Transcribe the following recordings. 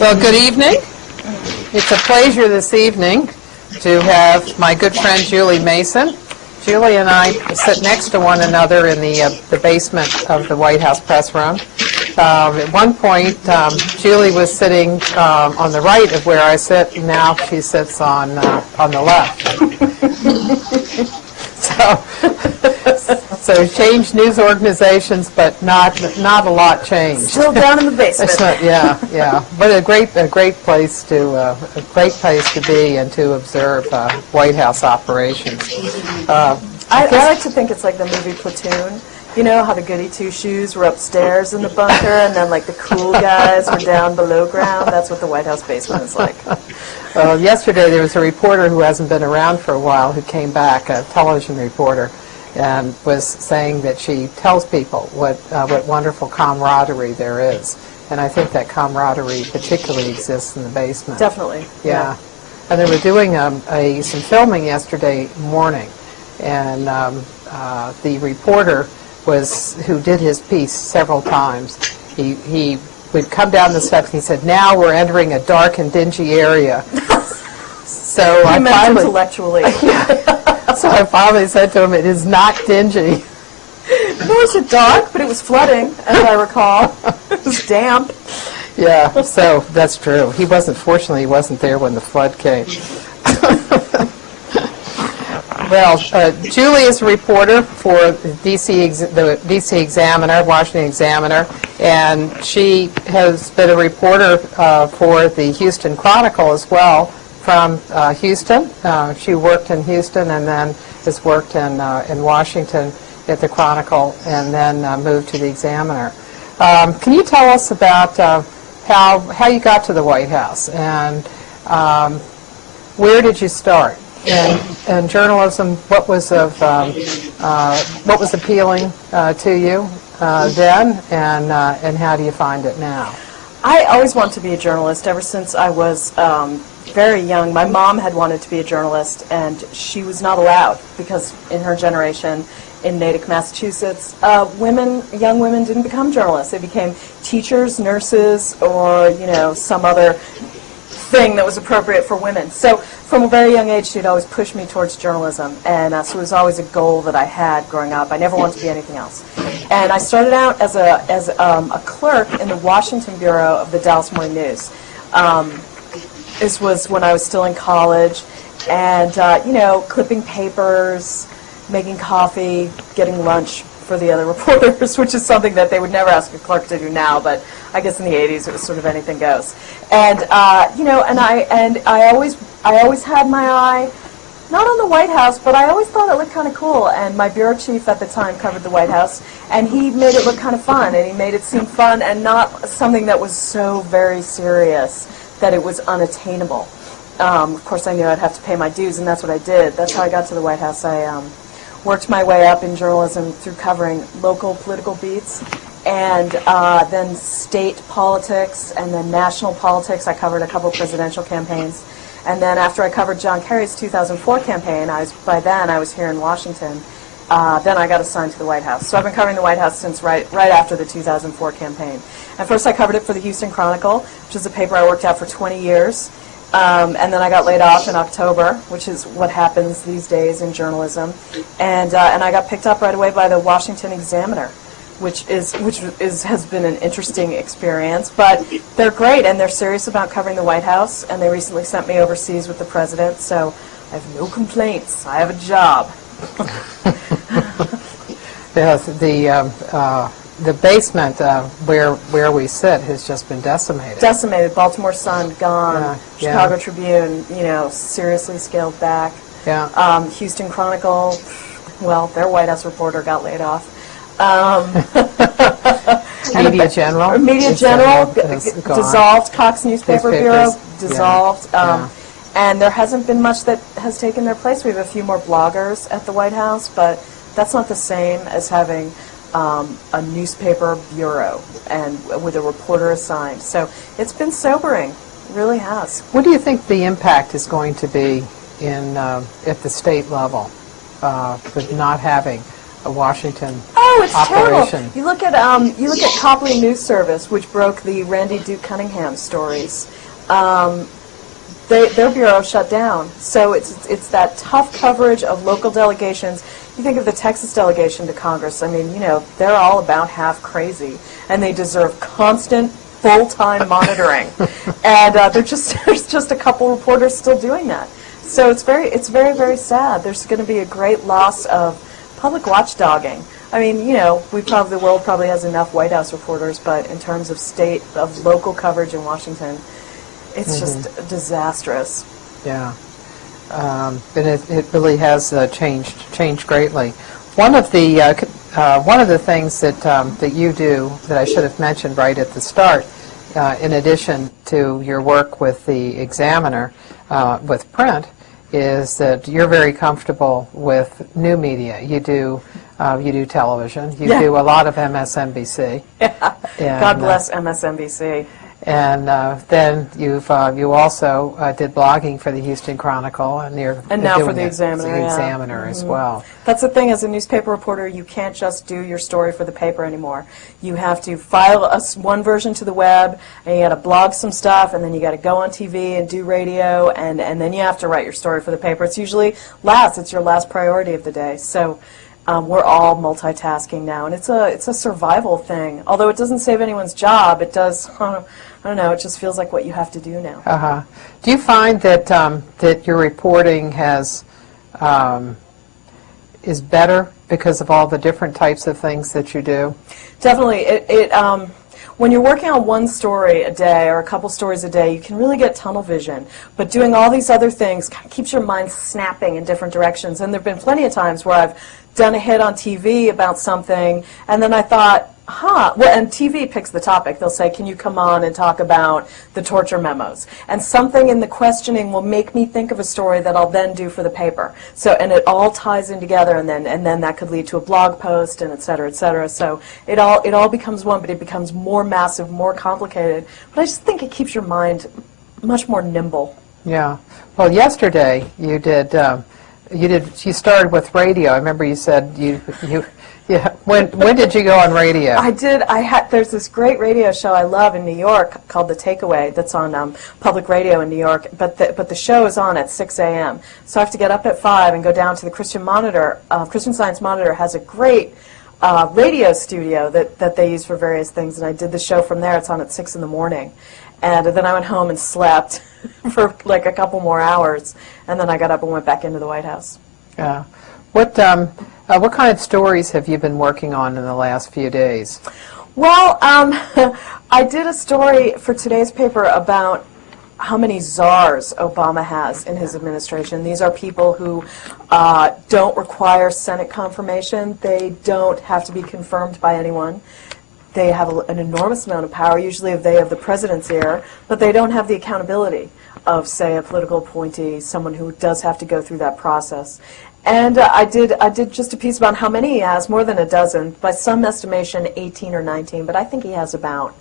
Well, good evening. It's a pleasure this evening to have my good friend Julie Mason. Julie and I sit next to one another in the basement of the White House press room. At one point, Julie was sitting on the right of where I sit, and now she sits on the left. So changed news organizations, but not a lot changed. Still down in the basement. Yeah. But a great place to be and to observe White House operations. I like to think it's like the movie Platoon. You know how the goody two-shoes were upstairs in the bunker, and then like the cool guys were down below ground? That's what the White House basement is like. Well, yesterday there was a reporter who hasn't been around for a while who came back, a television reporter, and was saying that she tells people what wonderful camaraderie there is. And I think that camaraderie particularly exists in the basement. Definitely. Yeah. And they were doing some filming yesterday morning, and the reporter who did his piece several times, he would come down the steps and he said, "Now we're entering a dark and dingy area." So I meant intellectually. So I finally said to him, "It is not dingy." It was dark, but it was flooding, as I recall. It was damp. Yeah, so that's true. Fortunately, he wasn't there when the flood came. Well, Julie is a reporter for the DC Examiner, Washington Examiner, and she has been a reporter for the Houston Chronicle as well from Houston. She worked in Houston and then has worked in Washington at the Chronicle and then moved to the Examiner. Can you tell us about how you got to the White House and where did you start? And journalism, what was appealing to you then, and how do you find it now? I always wanted to be a journalist ever since I was very young. My mom had wanted to be a journalist, and she was not allowed because in her generation in Natick, Massachusetts, young women didn't become journalists. They became teachers, nurses, or some other thing that was appropriate for women. So from a very young age, she'd always pushed me towards journalism, and so it was always a goal that I had growing up. I never wanted to be anything else. And I started out as a clerk in the Washington Bureau of the Dallas Morning News. This was when I was still in college, and clipping papers, making coffee, getting lunch for the other reporters, which is something that they would never ask a clerk to do now, but I guess in the 80s it was sort of anything goes. And I always had my eye not on the White House, but I always thought it looked kind of cool. And my bureau chief at the time covered the White House, and he made it look kind of fun, and he made it seem fun and not something that was so very serious that it was unattainable. Of course, I knew I'd have to pay my dues, and that's what I did. That's how I got to the White House. I worked my way up in journalism through covering local political beats, and then state politics, and then national politics. I covered a couple presidential campaigns. And then after I covered John Kerry's 2004 campaign, by then I was here in Washington. Then I got assigned to the White House. So I've been covering the White House since right after the 2004 campaign. At first I covered it for the Houston Chronicle, which is a paper I worked at for 20 years. And then I got laid off in October, which is what happens these days in journalism. And I got picked up right away by the Washington Examiner, which has been an interesting experience. But they're great, and they're serious about covering the White House. And they recently sent me overseas with the president, so I have no complaints. I have a job. Yes, the basement where we sit has just been decimated. Decimated. Baltimore Sun gone. Yeah. Chicago Tribune, seriously scaled back. Yeah. Houston Chronicle, well, their White House reporter got laid off. Media General. Media General dissolved. Cox Newspaper Bureau dissolved. Yeah. And there hasn't been much that has taken their place. We have a few more bloggers at the White House, but that's not the same as having a newspaper bureau and with a reporter assigned. So it's been sobering. It really has. What do you think the impact is going to be at the state level with not having Washington Oh, it's operation. terrible. You look at Copley News Service, which broke the Randy Duke Cunningham stories. Their bureau shut down. So it's that tough coverage of local delegations. You think of the Texas delegation to Congress. I mean, they're all about half crazy, and they deserve constant, full-time monitoring. And there's just a couple reporters still doing that. So it's very, very sad. There's going to be a great loss of public watchdogging. I mean, the world probably has enough White House reporters, but in terms of local coverage in Washington, it's just disastrous. Yeah, and it really has changed greatly. One of the things that you do that I should have mentioned right at the start, in addition to your work with the Examiner, with print, is that you're very comfortable with new media. You do television. You do a lot of MSNBC. Yeah. And, God bless MSNBC. And then you also did blogging for the Houston Chronicle, and now doing for the Examiner, the Examiner as well. That's the thing, as a newspaper reporter, you can't just do your story for the paper anymore. You have to file one version to the web, and you got to blog some stuff, and then you got to go on TV and do radio, and then you have to write your story for the paper. It's usually it's your last priority of the day. So we're all multitasking now, and it's a survival thing. Although it doesn't save anyone's job, it does. I don't know. It just feels like what you have to do now. Do you find that that your reporting is better because of all the different types of things that you do? Definitely. When you're working on one story a day or a couple stories a day, you can really get tunnel vision. But doing all these other things kind of keeps your mind snapping in different directions. And there have been plenty of times where I've done a hit on TV about something, and then I thought, and TV picks the topic. They'll say, can you come on and talk about the torture memos? And something in the questioning will make me think of a story that I'll then do for the paper. So, and it all ties in together, and then that could lead to a blog post, and et cetera, et cetera. So it all becomes one, but it becomes more massive, more complicated. But I just think it keeps your mind much more nimble. Yeah. Well, yesterday you started with radio. I remember you said Yeah. When did you go on radio? I did. There's this great radio show I love in New York called The Takeaway that's on public radio in New York, but the show is on at 6 a.m. So I have to get up at 5 and go down to the Christian Monitor. Christian Science Monitor has a great radio studio that they use for various things, and I did the show from there. It's on at 6 in the morning. And then I went home and slept for like a couple more hours, and then I got up and went back into the White House. Yeah. What kind of stories have you been working on in the last few days? Well, I did a story for today's paper about how many czars Obama has in his administration. These are people who don't require Senate confirmation. They don't have to be confirmed by anyone. They have an enormous amount of power. Usually they have the president's ear, but they don't have the accountability of, say, a political appointee, someone who does have to go through that process. And I did just a piece about how many he has, more than a dozen. By some estimation, 18 or 19, but I think he has about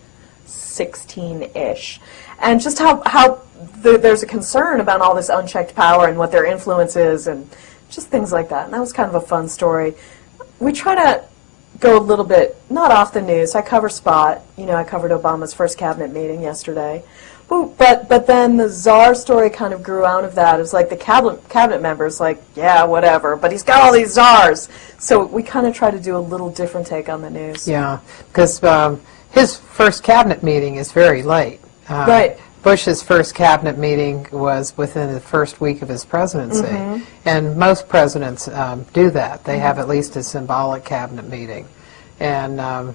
16-ish. And just how there's a concern about all this unchecked power and what their influence is, and just things like that. And that was kind of a fun story. We try to go a little bit, not off the news. I cover Spot. I covered Obama's first cabinet meeting yesterday. But then the czar story kind of grew out of that. It was like the cabinet members, like, yeah, whatever, but he's got all these czars. So we kind of try to do a little different take on the news. Yeah, because his first cabinet meeting is very late. Right. Bush's first cabinet meeting was within the first week of his presidency, and most presidents do that. They have at least a symbolic cabinet meeting. And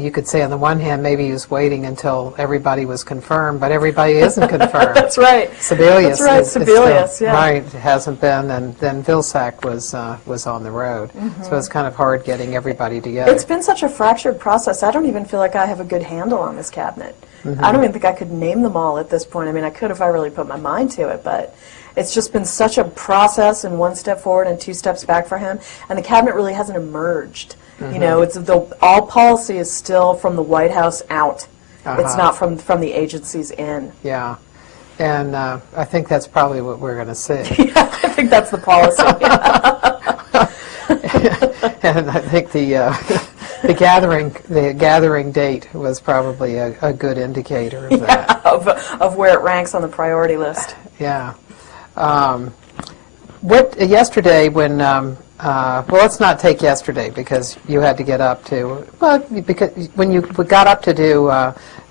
you could say on the one hand maybe he was waiting until everybody was confirmed, but everybody isn't confirmed. That's right. Sebelius. That's right, Sebelius, yeah. Right, hasn't been, and then Vilsack was on the road. So it's kind of hard getting everybody together. It's been such a fractured process. I don't even feel like I have a good handle on this cabinet. I don't even think I could name them all at this point. I mean, I could if I really put my mind to it, but it's just been such a process, and one step forward and two steps back for him, and the cabinet really hasn't emerged. It's all policy is still from the White House out. It's not from the agencies in. Yeah, and I think that's probably what we're going to see. Yeah, I think that's the policy. And I think the gathering date was probably a good indicator of that. of where it ranks on the priority list. Yeah. Yesterday when well, let's not take yesterday because you had to get up to, well, because when you got up to do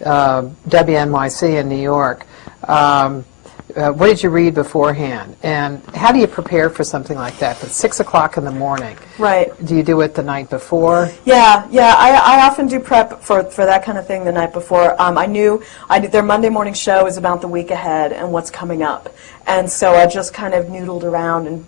WNYC in New York, what did you read beforehand? And how do you prepare for something like that? At 6 o'clock in the morning. Right. Do you do it the night before? Yeah. I often do prep for that kind of thing the night before. I knew their Monday morning show is about the week ahead and what's coming up. And so I just kind of noodled around and,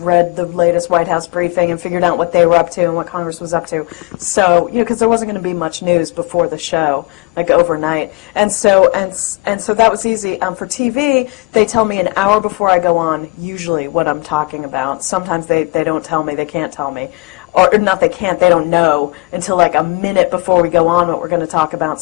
read the latest White House briefing and figured out what they were up to and what Congress was up to. So, because there wasn't going to be much news before the show, like overnight. And so that was easy. For TV, they tell me an hour before I go on, usually, what I'm talking about. Sometimes they don't tell me, they can't tell me. Or not they can't, they don't know until like a minute before we go on what we're going to talk about.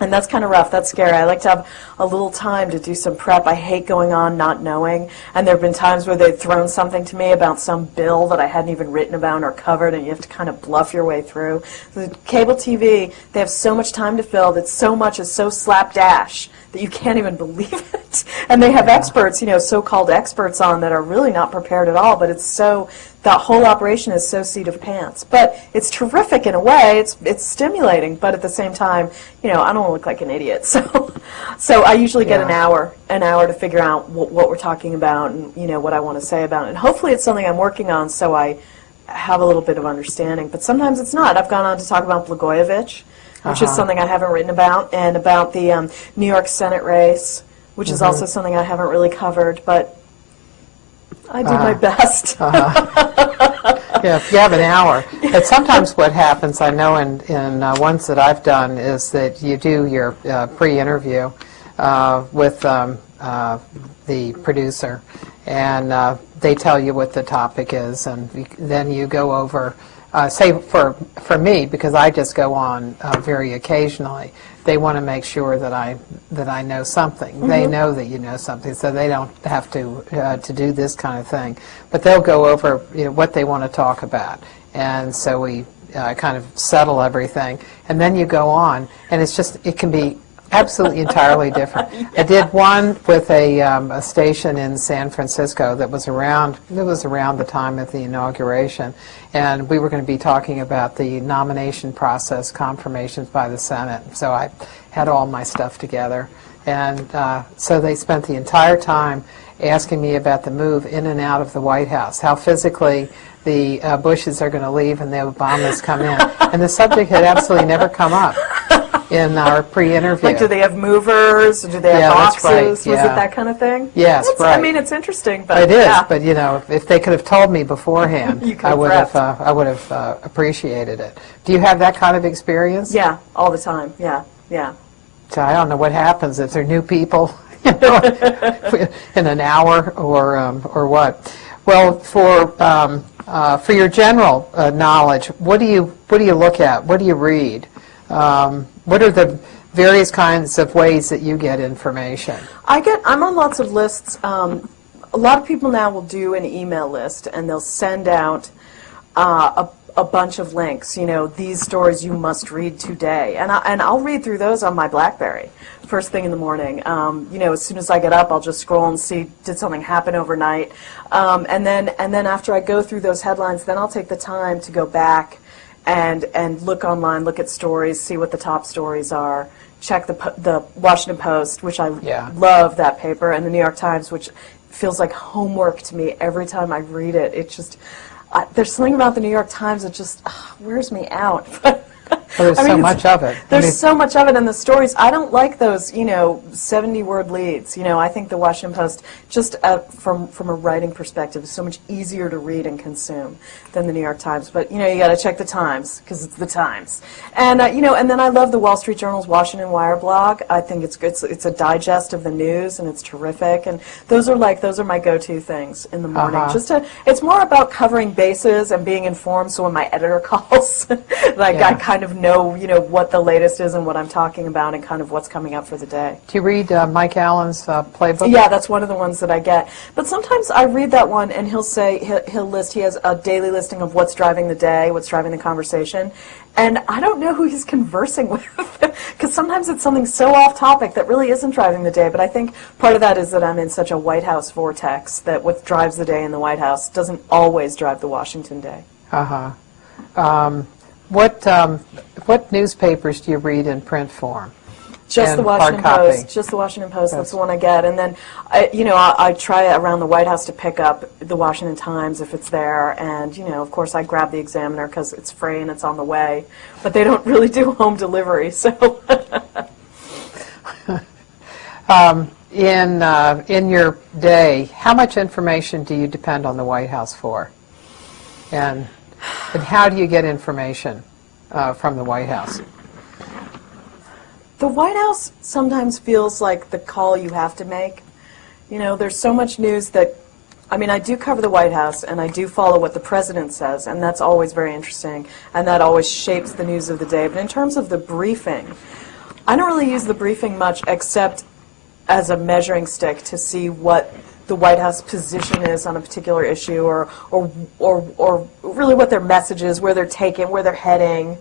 And that's kind of rough. That's scary. I like to have a little time to do some prep. I hate going on not knowing. And there have been times where they've thrown something to me about some bill that I hadn't even written about or covered, and you have to kind of bluff your way through. The cable TV, they have so much time to fill that so much is so slapdash that you can't even believe it. And they have experts, so-called experts on that are really not prepared at all, but that whole operation is so seat of pants. But it's terrific in a way. It's stimulating, but at the same time, I don't want to look like an idiot. So I usually get an hour to figure out what we're talking about and what I want to say about it. And hopefully it's something I'm working on, so I have a little bit of understanding. But sometimes it's not. I've gone on to talk about Blagojevich, which is something I haven't written about, and about the New York Senate race, which is also something I haven't really covered, but I do my best. Yeah, if you have an hour. But sometimes what happens, I know in ones that I've done, is that you do your pre-interview with the producer, and they tell you what the topic is, and then you go over, say for me, because I just go on very occasionally, they want to make sure that I know something. They know that you know something, so they don't have to do this kind of thing. But they'll go over what they want to talk about, and so we kind of settle everything, and then you go on, and it can be absolutely entirely different. I did one with a station in San Francisco that was around the time of the inauguration, and we were going to be talking about the nomination process, confirmations by the Senate. So I had all my stuff together, and so they spent the entire time asking me about the move in and out of the White House, how physically the Bushes are going to leave and the Obamas come in, and the subject had absolutely never come up in our pre-interview. Like, do they have movers? Do they have boxes? That's right. Was it that kind of thing? Yes, right. I mean, it's interesting, but it is. But if they could have told me beforehand, I would have appreciated it. Do you have that kind of experience? Yeah, all the time. Yeah. So I don't know what happens if they're new people, in an hour or what. Well, for your general knowledge, what do you look at? What do you read? What are the various kinds of ways that you get information? I'm on lots of lists. A lot of people now will do an email list, and they'll send out a bunch of links. These stories you must read today, and I'll read through those on my BlackBerry first thing in the morning. As soon as I get up, I'll just scroll and see, did something happen overnight, and then after I go through those headlines, then I'll take the time to go back and look online, look at stories, see what the top stories are, check the Washington Post, which I love that paper, and the New York Times, which feels like homework to me every time I read it. It just, there's something about the New York Times that just wears me out. There's so much of it. There's so much of it, and the stories, I don't like those, 70-word leads. I think the Washington Post, just from a writing perspective, is so much easier to read and consume than the New York Times. But, you got to check the Times, because it's the Times. And, and then I love the Wall Street Journal's Washington Wire blog. I think it's good. It's a digest of the news, and it's terrific. And those are my go-to things in the morning. It's more about covering bases and being informed, so when my editor calls, I kind of know, what the latest is and what I'm talking about and kind of what's coming up for the day. Do you read Mike Allen's playbook? Yeah, that's one of the ones that I get. But sometimes I read that one and he'll say, he has a daily listing of what's driving the day, what's driving the conversation. And I don't know who he's conversing with, because sometimes it's something so off topic that really isn't driving the day. But I think part of that is that I'm in such a White House vortex that what drives the day in the White House doesn't always drive the Washington day. What newspapers do you read in print form? Just the And Washington hard copy? Post. Just the Washington Post. That's the one I get. And then, I try around the White House to pick up the Washington Times if it's there. And, of course, I grab the Examiner because it's free and it's on the way. But they don't really do home delivery, so. In your day, how much information do you depend on the White House for? And how do you get information from the White House? The White House sometimes feels like the call you have to make. There's so much news that, I do cover the White House, and I do follow what the president says, and that's always very interesting, and that always shapes the news of the day. But in terms of the briefing, I don't really use the briefing much except as a measuring stick to see what the White House position is on a particular issue, or really what their message is, where they're taking, where they're heading,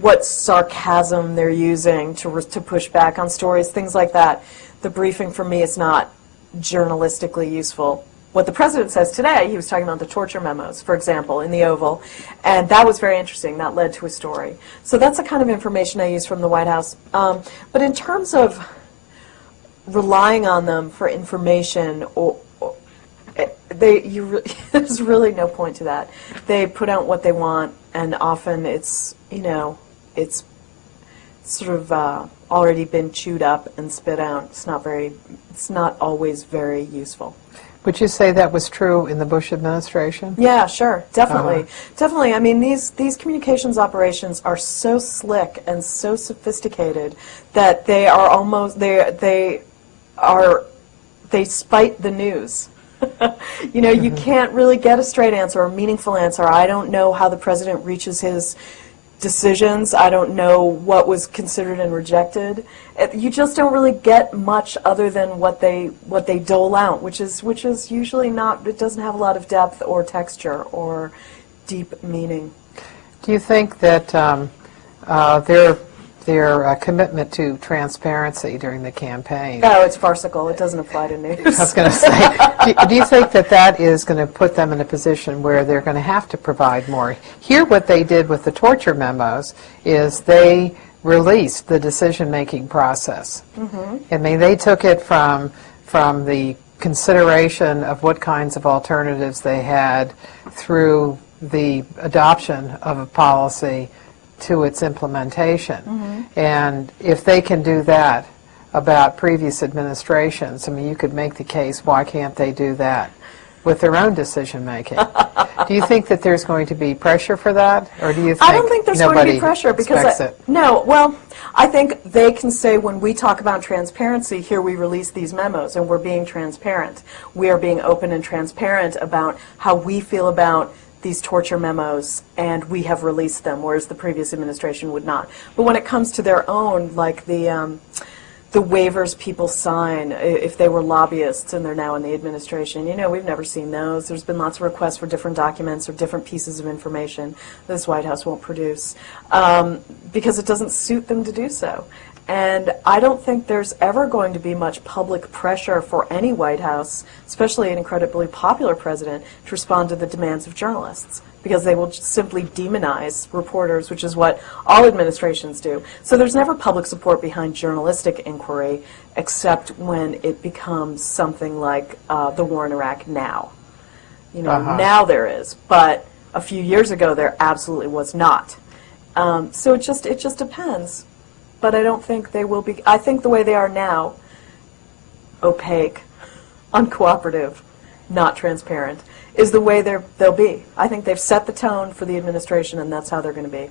what sarcasm they're using to push back on stories, things like that. The briefing for me is not journalistically useful. What the president says today, he was talking about the torture memos, for example, in the Oval, and that was very interesting. That led to a story. So that's the kind of information I use from the White House. But in terms of relying on them for information, there's really no point to that. They put out what they want, and often it's sort of already been chewed up and spit out. It's not always very useful. Would you say that was true in the Bush administration? Yeah, sure, definitely. Definitely. These communications operations are so slick and so sophisticated that they are almost they spite the news. You can't really get a straight answer or a meaningful answer. I don't know how the president reaches his decisions. I don't know what was considered and rejected. You just don't really get much other than what they dole out, which is usually not. It doesn't have a lot of depth or texture or deep meaning. Do you think that their commitment to transparency during the campaign? No, it's farcical. It doesn't apply to news. I was going to say, do you think that is going to put them in a position where they're going to have to provide more? Here, what they did with the torture memos is they released the decision-making process. They took it from the consideration of what kinds of alternatives they had through the adoption of a policy to its implementation. And if they can do that about previous administrations, you could make the case, why can't they do that with their own decision making? Do you think that there's going to be pressure for that, or do you think I don't think there's going to be pressure because I think they can say, when we talk about transparency, here we release these memos and we're being transparent. We are being open and transparent about how we feel about these torture memos, and we have released them, whereas the previous administration would not. But when it comes to their own, like the waivers people sign if they were lobbyists and they're now in the administration, we've never seen those. There's been lots of requests for different documents or different pieces of information this White House won't produce because it doesn't suit them to do so. And I don't think there's ever going to be much public pressure for any White House, especially an incredibly popular president, to respond to the demands of journalists, because they will just simply demonize reporters, which is what all administrations do. So there's never public support behind journalistic inquiry, except when it becomes something like the war in Iraq now. Now there is, but a few years ago there absolutely was not. So it just depends. But I don't think they will be. I think the way they are now, opaque, uncooperative, not transparent, is the way they'll be. I think they've set the tone for the administration, and that's how they're going to be.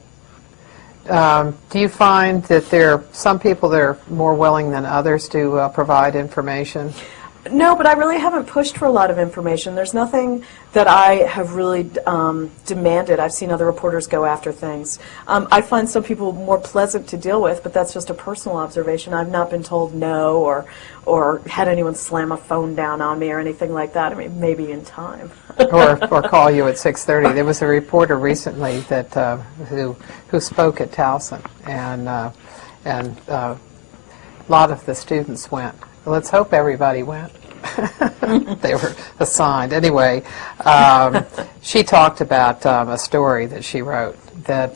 Do you find that there are some people that are more willing than others to provide information? No, but I really haven't pushed for a lot of information. There's nothing that I have really demanded. I've seen other reporters go after things. I find some people more pleasant to deal with, but that's just a personal observation. I've not been told no or had anyone slam a phone down on me or anything like that. I mean, maybe in time. or call you at 6:30. There was a reporter recently that who spoke at Towson, and a lot of the students went. Let's hope everybody went. They were assigned. Anyway, she talked about a story that she wrote that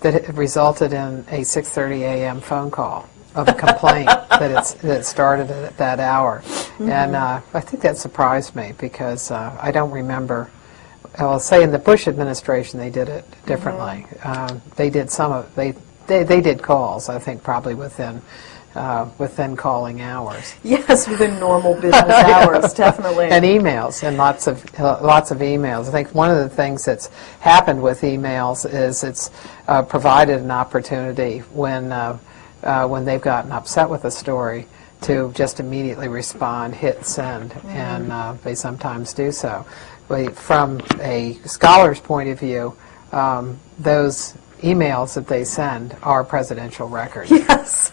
that resulted in a 6:30 a.m. phone call of a complaint that started at that hour. And I think that surprised me because I don't remember. I'll say in the Bush administration they did it differently. They did they did calls, I think, probably within calling hours. Yes, within normal business hours, definitely. And emails, and lots of emails. I think one of the things that's happened with emails is it's provided an opportunity when they've gotten upset with a story to just immediately respond, hit send, and they sometimes do so. But from a scholar's point of view, those emails that they send are presidential records. Yes.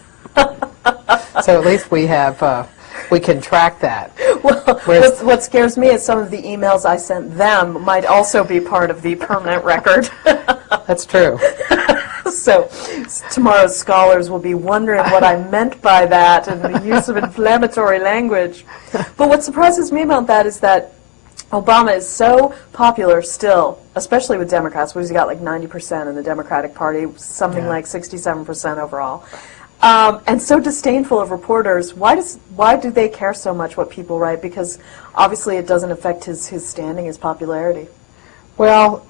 So at least we can track that. Well, what scares me is some of the emails I sent them might also be part of the permanent record. That's true. So tomorrow's scholars will be wondering what I meant by that and the use of inflammatory language. But what surprises me about that is that Obama is so popular still, especially with Democrats. What has he got, like 90% in the Democratic Party, something like 67% overall. And so disdainful of reporters. Why do they care so much what people write? Because obviously it doesn't affect his standing, his popularity. Well,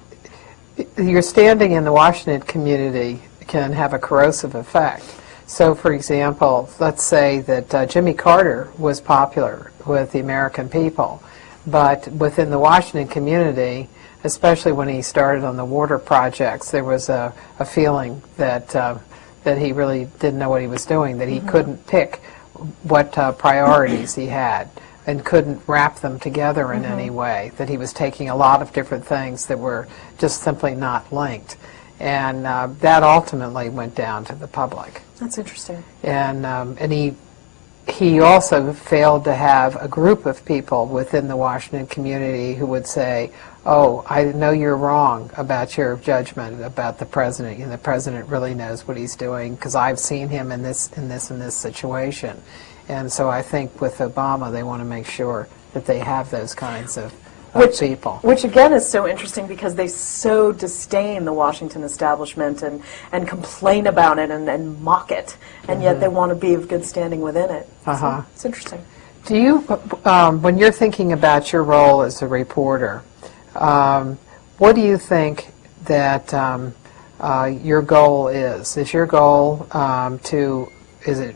your standing in the Washington community can have a corrosive effect. So, for example, let's say that Jimmy Carter was popular with the American people, but within the Washington community, especially when he started on the water projects, there was a feeling that he really didn't know what he was doing, that he couldn't pick what priorities he had and couldn't wrap them together in any way, that he was taking a lot of different things that were just simply not linked. And that ultimately went down to the public. That's interesting. And he also failed to have a group of people within the Washington community who would say, oh, I know you're wrong about your judgment about the president, and the president really knows what he's doing because I've seen him in this situation. And so I think with Obama, they want to make sure that they have those kinds of people. Which again is so interesting because they so disdain the Washington establishment and complain about it and mock it, and yet they want to be of good standing within it. So it's interesting. Do you, when you're thinking about your role as a reporter, what do you think that your goal is? Is your goal is it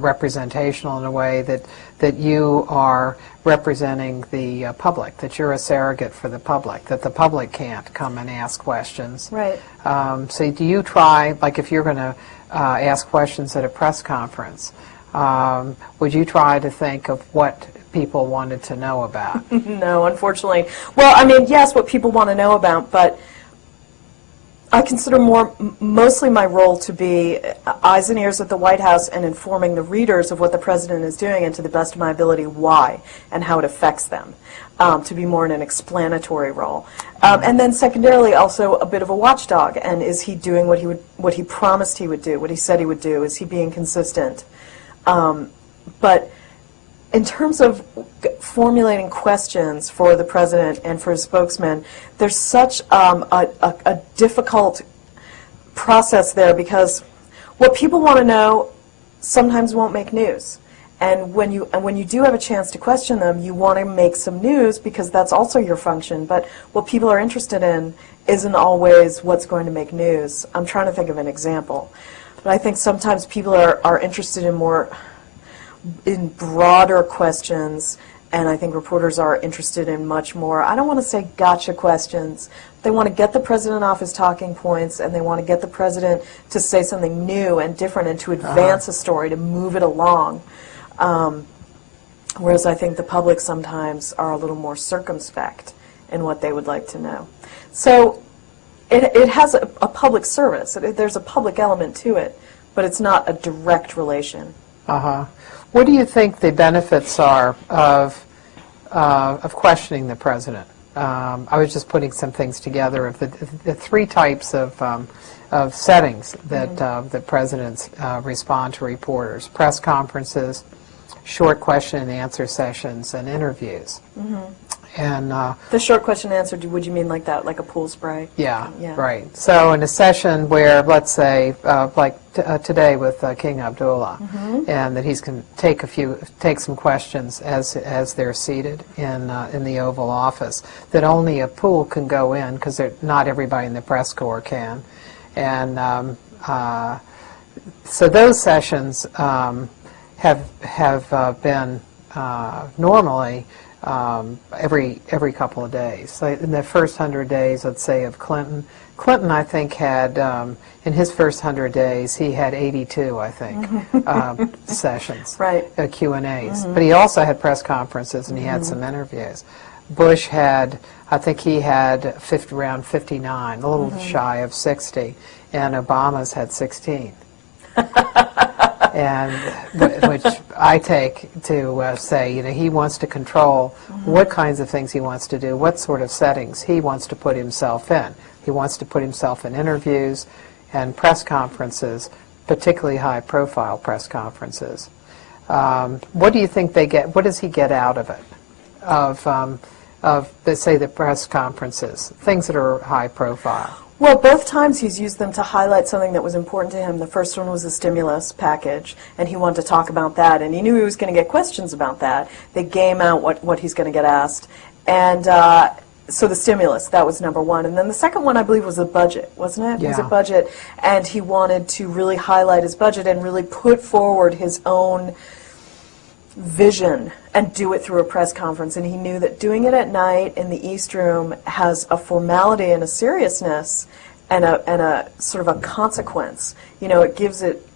representational in a way that you are representing the public, that you're a surrogate for the public, that the public can't come and ask questions? Right. So do you try, like if you're going to ask questions at a press conference, would you try to think of what people wanted to know about? No, unfortunately. Well, I mean, yes, what people want to know about, but I consider mostly my role to be eyes and ears at the White House and informing the readers of what the president is doing and to the best of my ability why and how it affects them, to be more in an explanatory role. And then secondarily also a bit of a watchdog, and is he doing what he promised he would do, what he said he would do? Is he being consistent? But in terms of formulating questions for the president and for his spokesman, there's such a difficult process there because what people want to know sometimes won't make news. And when you do have a chance to question them, you want to make some news because that's also your function. But what people are interested in isn't always what's going to make news. I'm trying to think of an example. But I think sometimes people are interested in broader questions, and I think reporters are interested in much more, I don't want to say gotcha questions. They want to get the president off his talking points, and they want to get the president to say something new and different and to advance a story, to move it along. whereas I think the public sometimes are a little more circumspect in what they would like to know. So it has a public service. There's a public element to it, but it's not a direct relation. Uh-huh. What do you think the benefits are of questioning the president? I was just putting some things together of the three types of settings that that presidents respond to reporters: press conferences, short question and answer sessions, and interviews. And The short question and answer, would you mean like that, like a pool spray? yeah, Yeah. right. So in a session where, let's say, like today with King Abdullah, and that he's going to take some questions as they're seated in the Oval Office, that only a pool can go in because not everybody in the press corps can, and so those sessions have been normally. Every couple of days. So in the first 100 days, let's say, of Clinton, I think, had, in his first 100 days, he had 82, I think, sessions, Right. Q&As. But he also had press conferences, and he had some interviews. Bush had, I think he had around 59, a little shy of 60, and Obama's had 16. And which I take to say, he wants to control what kinds of things he wants to do, what sort of settings he wants to put himself in. He wants to put himself in interviews and press conferences, particularly high-profile press conferences. What do you think they get? What does he get out of it? Of say, the press conferences, things that are high-profile. Well, both times he's used them to highlight something that was important to him. The first one was the stimulus package, and he wanted to talk about that, and he knew he was going to get questions about that. They game out what he's going to get asked. And so the stimulus, that was number one. And then the second one, I believe, was the budget, wasn't it? Yeah. It was a budget, and he wanted to really highlight his budget and really put forward his own vision and do it through a press conference. And he knew that doing it at night in the East Room has a formality and a seriousness and a sort of a consequence. It gives it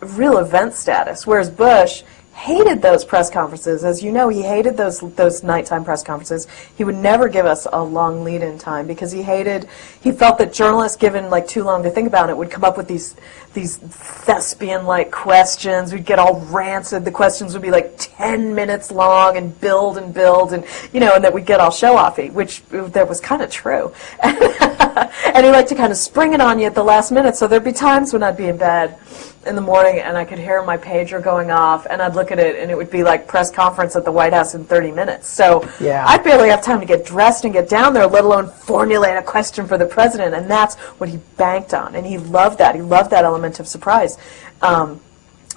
real event status. Whereas Bush hated those press conferences. As you know, he hated those nighttime press conferences. He would never give us a long lead-in time because he felt that journalists, given like too long to think about it, would come up with these thespian-like questions. We'd get all rancid. The questions would be like 10 minutes long and build, and and that we'd get all show-offy, which that was kind of true. And he liked to kind of spring it on you at the last minute. So there'd be times when I'd be in bed in the morning and I could hear my pager going off, and I'd look at it and it would be like press conference at the White House in 30 minutes. So I'd barely have time to get dressed and get down there, let alone formulate a question for the president, and that's what he banked on, and he loved that. He loved that element of surprise. And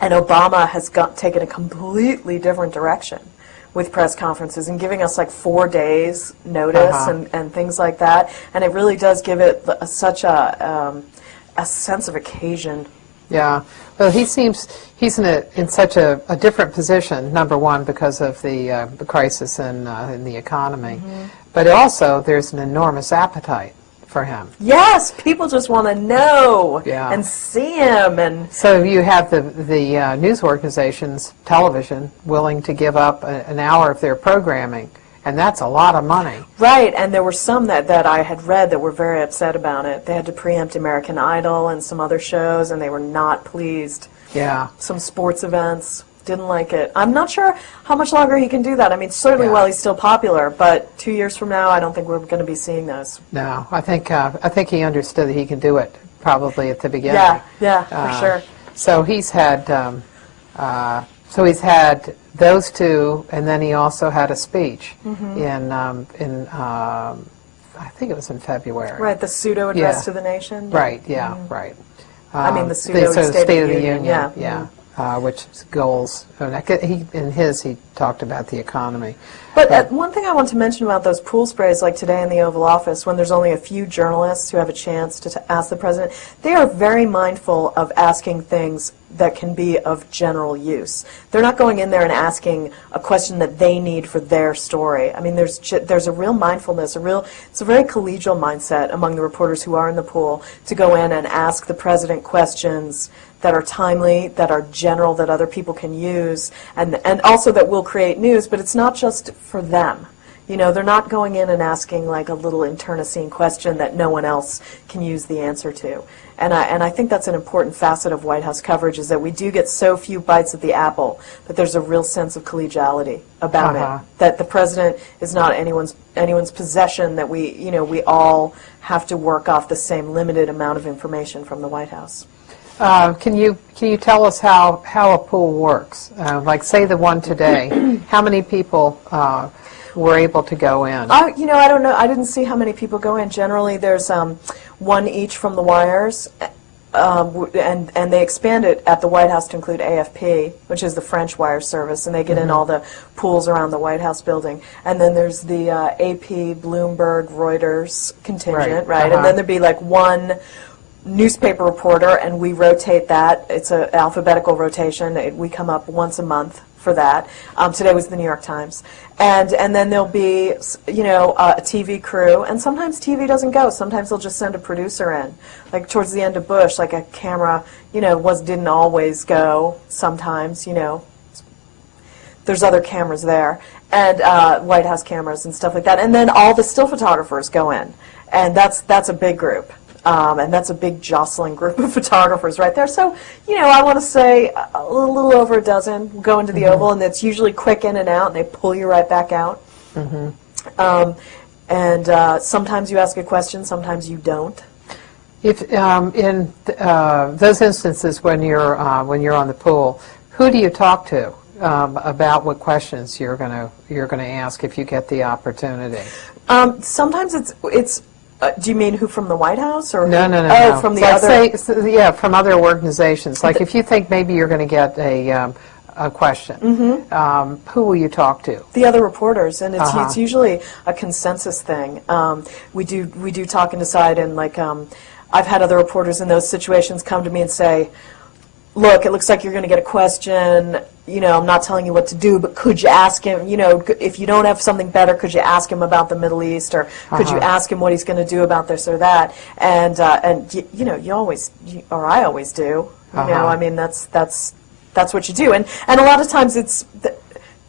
Obama has taken a completely different direction with press conferences and giving us like 4 days notice and things like that, and it really does give it such a sense of occasion. Yeah, well, he's in such a different position. Number one, because of the crisis in the economy, but also there's an enormous appetite for him. Yes, people just want to know and see him, and so you have the news organizations, television, willing to give up an hour of their programming. And that's a lot of money. Right, and there were some that I had read that were very upset about it. They had to preempt American Idol and some other shows, and they were not pleased. Yeah. Some sports events, didn't like it. I'm not sure how much longer he can do that. I mean, certainly while he's still popular, but 2 years from now, I don't think we're going to be seeing those. No, I think he understood that he can do it probably at the beginning. Yeah, for sure. So he's had those two, and then he also had a speech in I think it was in February. Right, the pseudo address to the nation. Right. Yeah. Right. I mean the pseudo State of the Union. Yeah. Which goals? He talked about the economy. But one thing I want to mention about those pool sprays, like today in the Oval Office, when there's only a few journalists who have a chance to ask the president, they are very mindful of asking things that can be of general use. They're not going in there and asking a question that they need for their story. I mean, there's a real mindfulness, it's a very collegial mindset among the reporters who are in the pool to go in and ask the president questions that are timely, that are general, that other people can use, and also that will create news, but it's not just for them. You know, they're not going in and asking like a little internecine question that no one else can use the answer to. And I think that's an important facet of White House coverage, is that we do get so few bites at the apple that there's a real sense of collegiality about it. That the president is not anyone's possession, that we all have to work off the same limited amount of information from the White House. Can you tell us how a pool works? Like, say the one today, how many people were able to go in? I don't know. I didn't see how many people go in. Generally, there's one each from the wires, and they expand it at the White House to include AFP, which is the French wire service, and they get in all the pools around the White House building. And then there's the AP, Bloomberg, Reuters contingent, right? And then there'd be like one newspaper reporter, and we rotate that. It's an alphabetical rotation. We come up once a month for that. Today was the New York Times. And then there'll be, a TV crew, and sometimes TV doesn't go. Sometimes they'll just send a producer in. Like towards the end of Bush, like a camera, didn't always go. Sometimes, there's other cameras there, and White House cameras and stuff like that. And then all the still photographers go in, and that's a big group. And that's a big jostling group of photographers right there. So, I want to say a little over a dozen go into the Oval, and it's usually quick in and out, and they pull you right back out. And sometimes you ask a question, sometimes you don't. If in those instances when you're on the pool, who do you talk to about what questions you're going to ask if you get the opportunity? Sometimes it's. Do you mean who from the White House, or no? Oh, from the other. From other organizations. Like if you think maybe you're going to get a question, who will you talk to? The other reporters, and it's usually a consensus thing. We do talk and decide, and like I've had other reporters in those situations come to me and say, "Look, it looks like you're going to get a question. I'm not telling you what to do, but could you ask him, if you don't have something better, could you ask him about the Middle East, or could you ask him what he's going to do about this or that?" And you always, or I always do. I mean, that's what you do. And a lot of times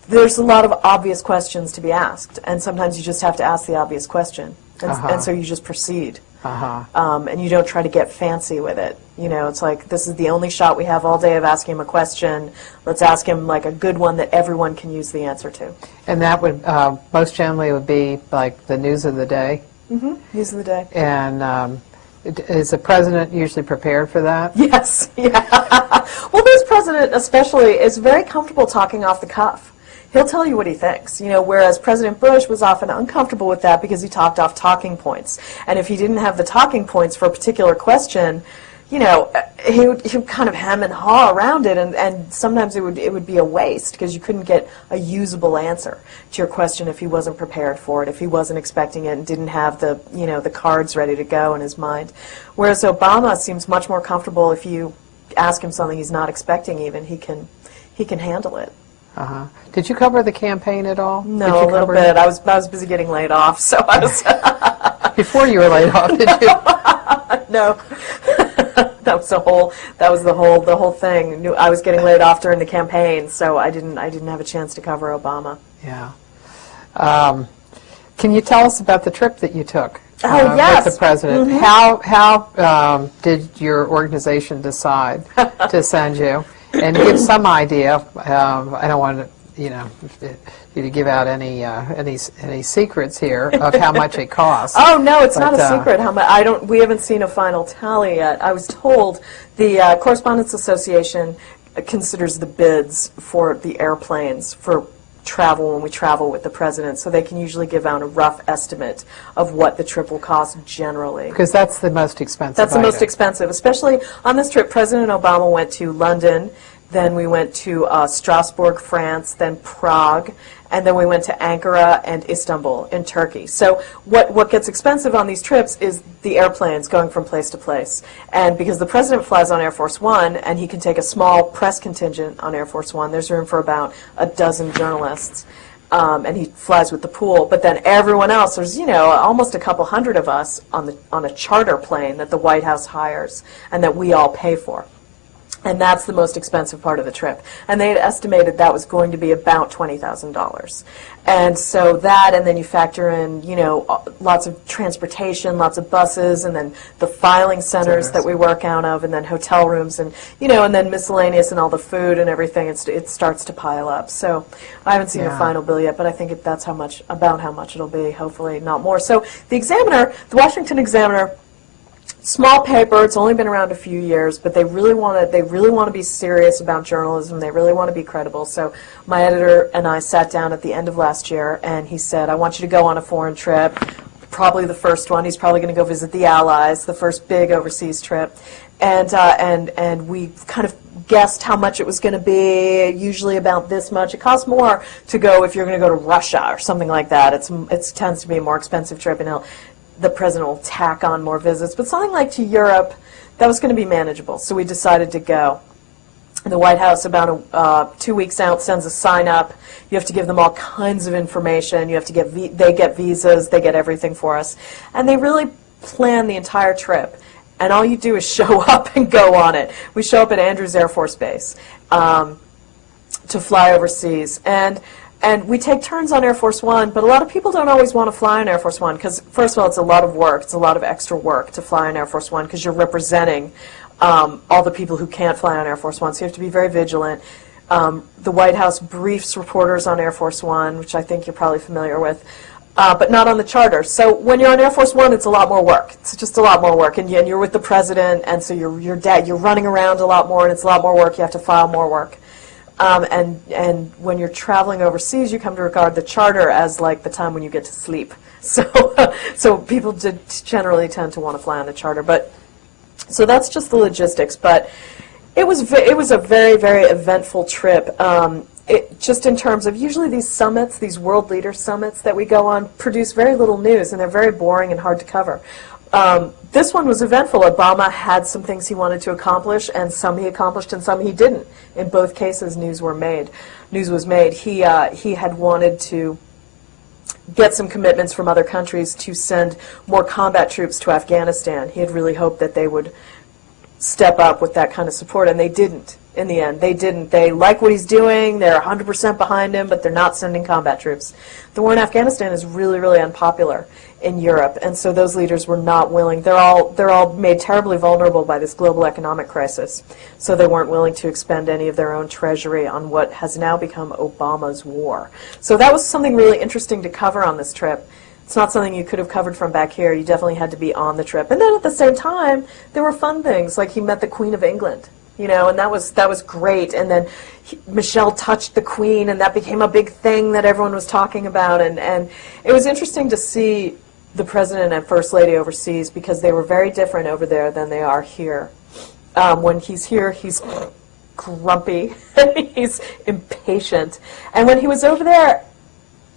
there's a lot of obvious questions to be asked, and sometimes you just have to ask the obvious question, and so you just proceed. And you don't try to get fancy with it. It's like, this is the only shot we have all day of asking him a question. Let's ask him like a good one that everyone can use the answer to. And that would, most generally would be like the news of the day? News of the day. And is the president usually prepared for that? Yes, yeah. Well, this president especially is very comfortable talking off the cuff. He'll tell you what he thinks, whereas President Bush was often uncomfortable with that because he talked off talking points. And if he didn't have the talking points for a particular question, he would kind of hem and haw around it, and sometimes it would be a waste because you couldn't get a usable answer to your question if he wasn't prepared for it, if he wasn't expecting it and didn't have the, the cards ready to go in his mind. Whereas Obama seems much more comfortable. If you ask him something he's not expecting even, he can handle it. Did you cover the campaign at all? No, a little bit. I was busy getting laid off, so I was. Before you were laid off, did you? No. That was the whole thing. I was getting laid off during the campaign, so I didn't have a chance to cover Obama. Yeah. Can you tell us about the trip that you took? Yes. With the president. How did your organization decide to send you? And give some idea. I don't want you to give out any secrets here of how much it costs. Oh no, it's not a secret. How much? We haven't seen a final tally yet. I was told the Correspondents Association considers the bids for the airplanes for travel when we travel with the president, so they can usually give out a rough estimate of what the trip will cost generally. Because that's the most expensive. That's the most expensive, especially on this trip. President Obama went to London, then we went to Strasbourg, France, then Prague, and then we went to Ankara and Istanbul in Turkey. So what gets expensive on these trips is the airplanes going from place to place. And because the president flies on Air Force One, and he can take a small press contingent on Air Force One, there's room for about a dozen journalists. And he flies with the pool. But then everyone else, there's almost a couple hundred of us on a charter plane that the White House hires and that we all pay for. And that's the most expensive part of the trip. And they had estimated that was going to be about $20,000. And so that, and then you factor in, you know, lots of transportation, lots of buses, and then the filing centers that we work out of, and then hotel rooms, and, you know, and then miscellaneous and all the food and everything, it starts to pile up. So I haven't seen a final bill yet, but I think that's about how much it'll be, hopefully not more. So the Examiner, the Washington Examiner, small paper, it's only been around a few years, but they really want to be serious about journalism. They really want to be credible. So my editor and I sat down at the end of last year, and he said, I want you to go on a foreign trip, probably the first one. He's probably going to go visit the Allies, the first big overseas trip. And we kind of guessed how much it was going to be, usually about this much. It costs more to go if you're going to go to Russia or something like that. It tends to be a more expensive trip, and the president will tack on more visits. But something like to Europe, that was going to be manageable. So we decided to go. The White House, about 2 weeks out, sends a sign-up. You have to give them all kinds of information. You have to they get visas. They get everything for us. And they really plan the entire trip. And all you do is show up and go on it. We show up at Andrews Air Force Base to fly overseas. And we take turns on Air Force One, but a lot of people don't always want to fly on Air Force One because, first of all, it's a lot of work. It's a lot of extra work to fly on Air Force One because you're representing all the people who can't fly on Air Force One, so you have to be very vigilant. The White House briefs reporters on Air Force One, which I think you're probably familiar with, but not on the charter. So when you're on Air Force One, it's a lot more work. It's just a lot more work, and you're with the president, and so you're running around a lot more, and it's a lot more work. You have to file more work. And when you're traveling overseas, you come to regard the charter as like the time when you get to sleep. So people generally tend to want to fly on the charter. But so that's just the logistics. But it was a very, very eventful trip. Just in terms of usually these summits, these world leader summits that we go on, produce very little news, and they're very boring and hard to cover. This one was eventful. Obama had some things he wanted to accomplish, and some he accomplished and some he didn't. In both cases, news was made. He had wanted to get some commitments from other countries to send more combat troops to Afghanistan. He had really hoped that they would step up with that kind of support, and they didn't. In the end, they didn't. They like what he's doing. They're 100% behind him, but they're not sending combat troops. The war in Afghanistan is really, really unpopular in Europe, and so those leaders were not willing. They're all made terribly vulnerable by this global economic crisis, so they weren't willing to expend any of their own treasury on what has now become Obama's war. So that was something really interesting to cover on this trip. It's not something you could have covered from back here. You definitely had to be on the trip. And then at the same time, there were fun things, like he met the Queen of England. You know, and that was great. And then Michelle touched the Queen, and that became a big thing that everyone was talking about. And it was interesting to see the President and First Lady overseas because they were very different over there than they are here. When he's here, he's grumpy. He's impatient. And when he was over there,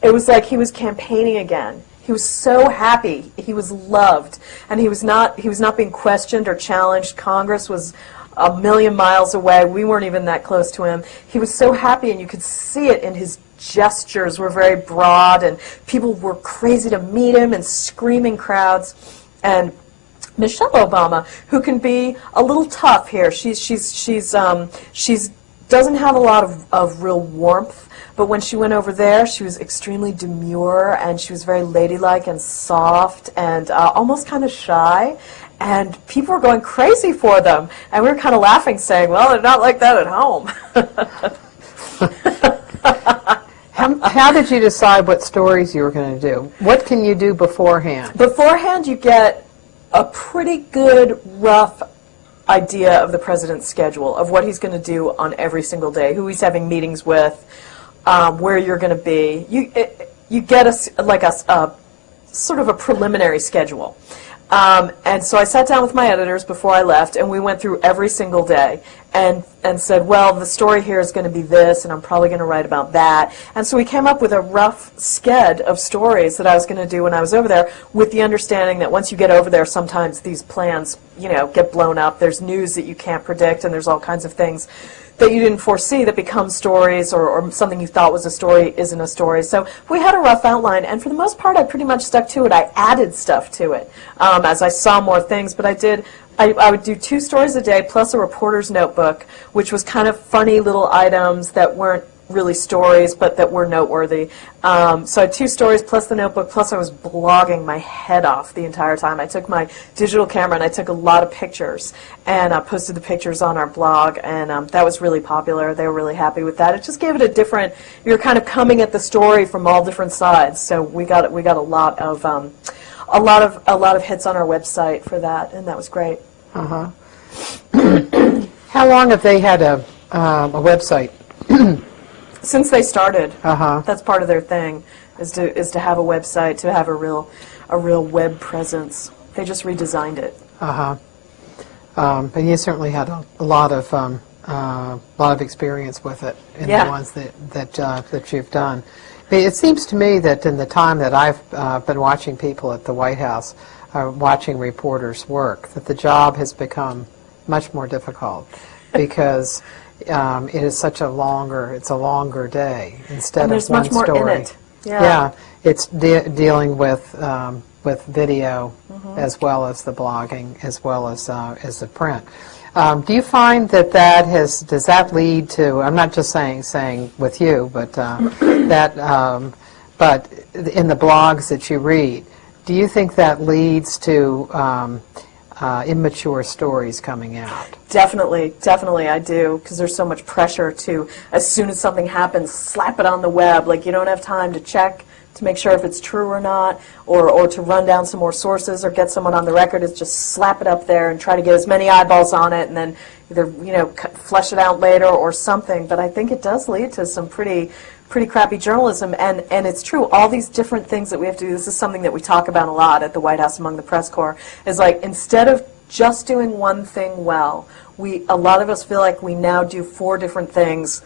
it was like he was campaigning again. He was so happy. He was loved. And he was not being questioned or challenged. Congress was a million miles away. We weren't even that close to him. He was so happy, and you could see it in his gestures were very broad, and people were crazy to meet him, and screaming crowds. And Michelle Obama, who can be a little tough here, she's doesn't have a lot of real warmth, but when she went over there, she was extremely demure, and she was very ladylike and soft and almost kind of shy. And people were going crazy for them. And we were kind of laughing, saying, well, they're not like that at home. How did you decide what stories you were going to do? What can you do beforehand? Beforehand, you get a pretty good, rough idea of the president's schedule, of what he's going to do on every single day, who he's having meetings with, where you're going to be. You get a sort of a preliminary schedule. And so I sat down with my editors before I left, and we went through every single day and said, well, the story here is going to be this, and I'm probably going to write about that. And so we came up with a rough sked of stories that I was going to do when I was over there, with the understanding that once you get over there, sometimes these plans, get blown up. There's news that you can't predict, and there's all kinds of things that you didn't foresee that become stories, or something you thought was a story isn't a story. So we had a rough outline, and for the most part I pretty much stuck to it. I added stuff to it as I saw more things, but I would do 2 stories a day plus a reporter's notebook, which was kind of funny little items that weren't really stories but that were noteworthy. So I had 2 stories plus the notebook, plus I was blogging my head off the entire time. I took my digital camera and I took a lot of pictures and posted the pictures on our blog, and that was really popular. They were really happy with that. It just gave it a different, you're kind of coming at the story from all different sides. So we got a lot of hits on our website for that, and that was great. Uh-huh. How long have they had a website? Since they started, Uh-huh. that's part of their thing, is to have a website, to have a real web presence. They just redesigned it. Uh-huh. But you certainly had a lot of experience with it in Yeah. the ones that you've done. It seems to me that in the time that I've been watching people at the White House, watching reporters work, that the job has become much more difficult because it is such a longer day instead And of there's one much more story. in it. Yeah. It's dealing with video as well as the blogging as well as the print. Do you find that does that lead to? I'm not just saying with you, but but in the blogs that you read, do you think that leads to immature stories coming out? Definitely, I do, because there's so much pressure to, as soon as something happens, slap it on the web. Like, you don't have time to check to make sure if it's true or not, or to run down some more sources or get someone on the record. It's just slap it up there and try to get as many eyeballs on it, and then either flesh it out later or something. But I think it does lead to some pretty crappy journalism, and it's true. All these different things that we have to do, this is something that we talk about a lot at the White House among the press corps, is like, instead of just doing one thing well, a lot of us feel like we now do 4 different things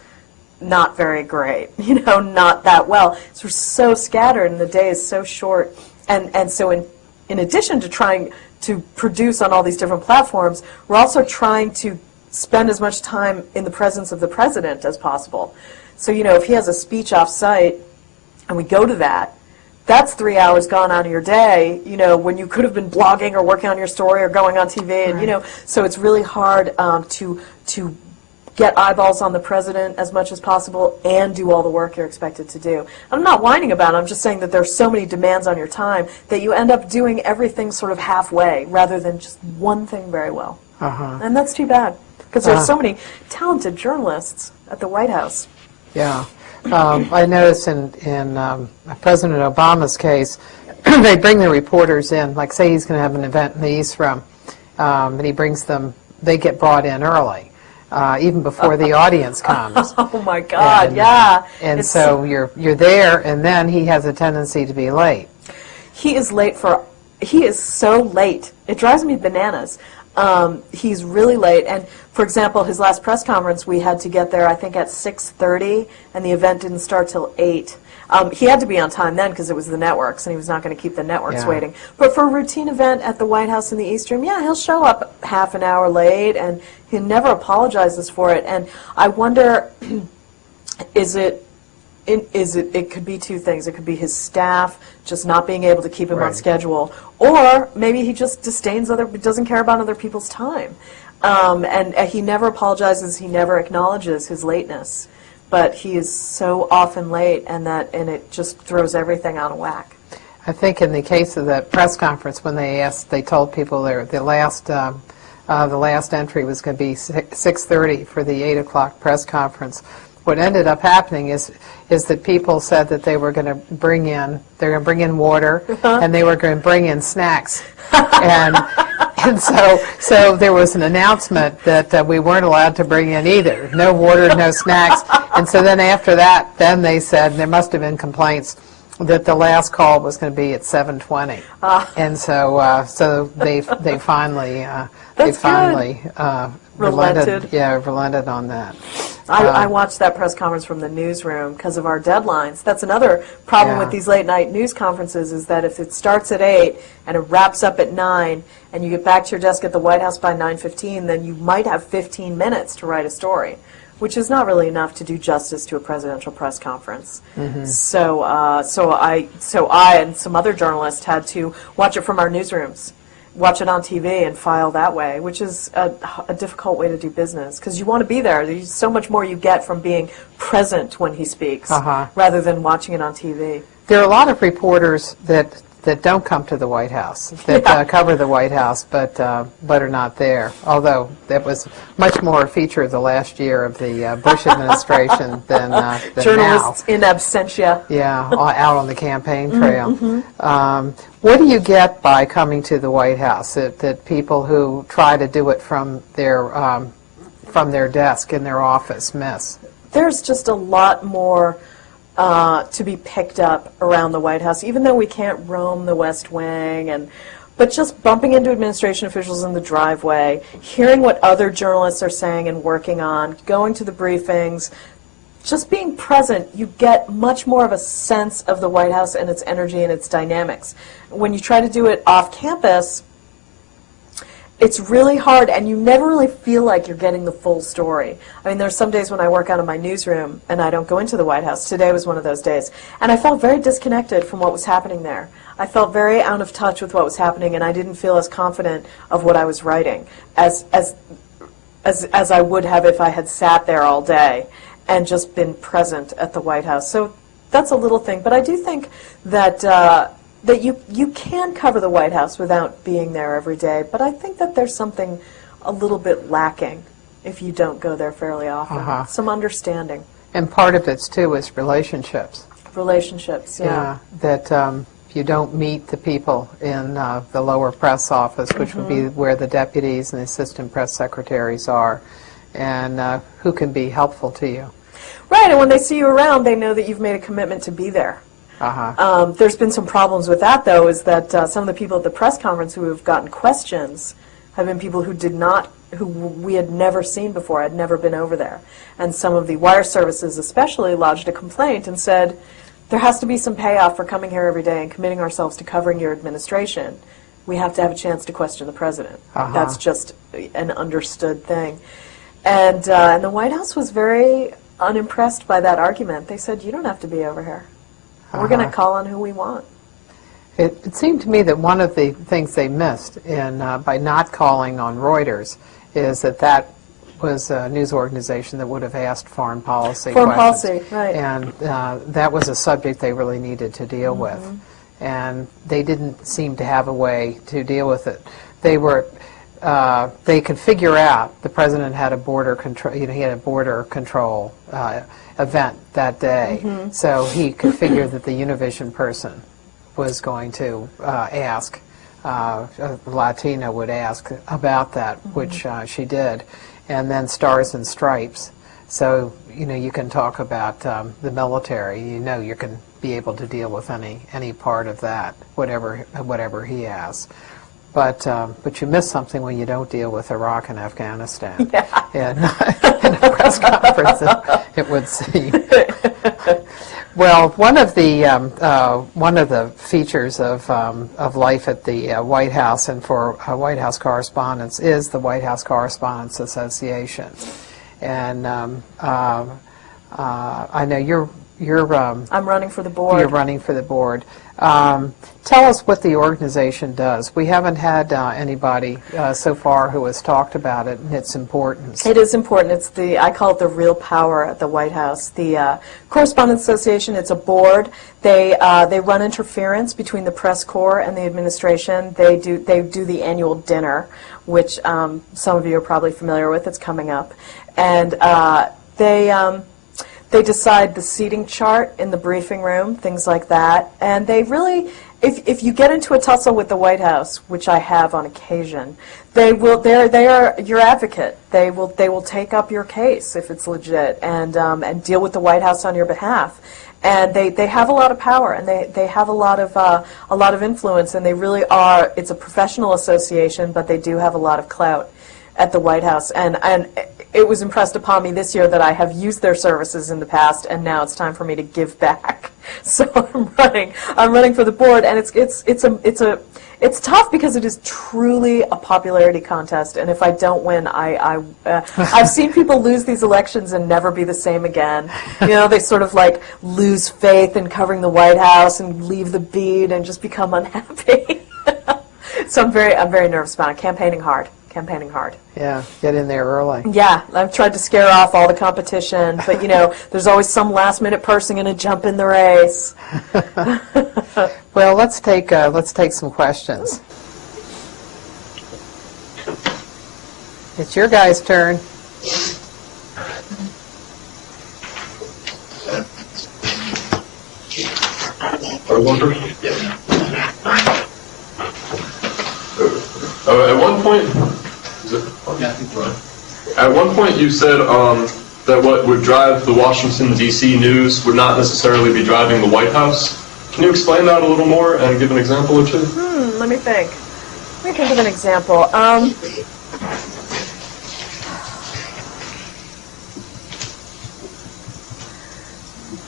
not very great, not that well. So we're so scattered and the day is so short. And so in addition to trying to produce on all these different platforms, we're also trying to spend as much time in the presence of the president as possible. So, if he has a speech off-site and we go to that, that's 3 hours gone out of your day, when you could have been blogging or working on your story or going on TV. And, Right. So it's really hard to get eyeballs on the president as much as possible and do all the work you're expected to do. I'm not whining about it. I'm just saying that there's so many demands on your time that you end up doing everything sort of halfway rather than just one thing very well. Uh-huh. And that's too bad, because there's so many talented journalists at the White House. Yeah. I noticed in President Obama's case, they bring the reporters in, like say he's going to have an event in the East Room, and he brings them, they get brought in early, even before the audience comes. Oh my God, And, yeah. And It's- so you're there, and then he has a tendency to be late. He is so late. It drives me bananas. He's really late, and for example, his last press conference, we had to get there, I think, at 6:30, and the event didn't start till 8. He had to be on time then because it was the networks, and he was not going to keep the networks Yeah. waiting. But for a routine event at the White House in the East Room, yeah, he'll show up half an hour late, and he never apologizes for it. And I wonder, it could be 2 things. It could be his staff just not being able to keep him on Right. schedule, or maybe he just doesn't care about other people's time. And he never apologizes, he never acknowledges his lateness, but he is so often late, and it just throws everything out of whack. I think in the case of that press conference, when they told people the last entry was going to be 6:30 for the 8 o'clock press conference. What ended up happening is that people said that they were going to bring in water, and they were going to bring in snacks, and so there was an announcement that we weren't allowed to bring in either, no water, no snacks, and so then after that, then they said, and there must have been complaints, that the last call was going to be at 7:20, and so they finally Relented. relented on that. I watched that press conference from the newsroom because of our deadlines. That's another problem Yeah. with these late night news conferences, is that if it starts at 8 and it wraps up at 9 and you get back to your desk at the White House by 9:15, then you might have 15 minutes to write a story. which is not really enough to do justice to a presidential press conference. So I and some other journalists had to watch it from our newsrooms, watch it on TV and file that way, which is a difficult way to do business, because you want to be there. There's so much more you get from being present when he speaks rather than watching it on TV. There are a lot of reporters that don't come to the White House, that cover the White House, but are not there. Although that was much more a feature of the last year of the Bush administration than Journalists now. in absentia. Yeah, out on the campaign trail. What do you get by coming to the White House that people who try to do it from their desk in their office miss? There's just a lot more to be picked up around the White House, even though we can't roam the West Wing, but just bumping into administration officials in the driveway, hearing what other journalists are saying and working on, going to the briefings, just being present, you get much more of a sense of the White House and its energy and its dynamics. When you try to do it off campus, it's really hard, and you never really feel like you're getting the full story. I mean, there's some days when I work out of my newsroom and I don't go into the White House. Today was one of those days. And I felt very disconnected from what was happening there. I felt very out of touch with what was happening, and I didn't feel as confident of what I was writing as I would have if I had sat there all day and just been present at the White House. So that's a little thing. But I do think that that you can cover the White House without being there every day, but I think that there's something a little bit lacking if you don't go there fairly often. Some understanding. And part of it, too, is relationships. Relationships, yeah. That you don't meet the people in the lower press office, which would be where the deputies and the assistant press secretaries are, and who can be helpful to you. Right, and when they see you around, they know that you've made a commitment to be there. There's been some problems with that, though, is that some of the people at the press conference who have gotten questions have been people who we had never seen before, had never been over there. And some of the wire services especially lodged a complaint and said, there has to be some payoff for coming here every day and committing ourselves to covering your administration. We have to have a chance to question the president. That's just an understood thing. And the White House was very unimpressed by that argument. They said, you don't have to be over here. We're going to call on who we want. It seemed to me that one of the things they missed by not calling on Reuters is that was a news organization that would have asked foreign policy questions. Foreign policy, right. And that was a subject they really needed to deal with. And they didn't seem to have a way to deal with it. They could figure out the president had a border control, he had a border control event that day, so he could figure that the Univision person was going to ask, a Latina would ask about that, which she did, and then Stars and Stripes. So you can talk about the military. You can be able to deal with any part of that, whatever he asks. But you miss something when you don't deal with Iraq and Afghanistan in a press conference, it would seem. Well, one of the features of life at the White House and for White House correspondents is the White House Correspondents Association, and I know you're. I'm running for the board. You're running for the board. Tell us what the organization does. We haven't had anybody so far who has talked about it and its importance. It is important. It's I call it the real power at the White House. The Correspondents Association, it's a board. They run interference between the press corps and the administration. They do the annual dinner, which some of you are probably familiar with. It's coming up. And they decide the seating chart in the briefing room, things like that. And they really, if you get into a tussle with the White House, which I have on occasion, they are your advocate. They will take up your case if it's legit and deal with the White House on your behalf. And they have a lot of power, and they have a lot of influence, and they really are. It's a professional association, but they do have a lot of clout at the White House, and it was impressed upon me this year that I have used their services in the past, and now it's time for me to give back. So I'm running for the board, and it's tough because it is truly a popularity contest, and if I don't win, I've seen people lose these elections and never be the same again. You know, they sort of like lose faith in covering the White House and leave the beat and just become unhappy. So I'm very nervous about it. Campaigning hard. Yeah, get in there early. Yeah, I've tried to scare off all the competition, but you know, there's always some last-minute person going to jump in the race. Well, let's take some questions. It's your guys' turn. At one point you said that what would drive the Washington, D.C. news would not necessarily be driving the White House. Can you explain that a little more and give an example or two? Let me think. Of an example.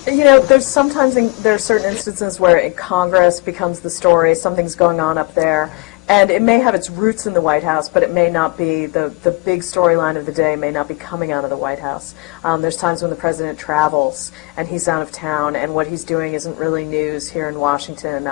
You know, there are certain instances where Congress becomes the story, something's going on up there, and it may have its roots in the White House, but it may not be, the big storyline of the day may not be coming out of the White House. There's times when the president travels and he's out of town, and what he's doing isn't really news here in Washington.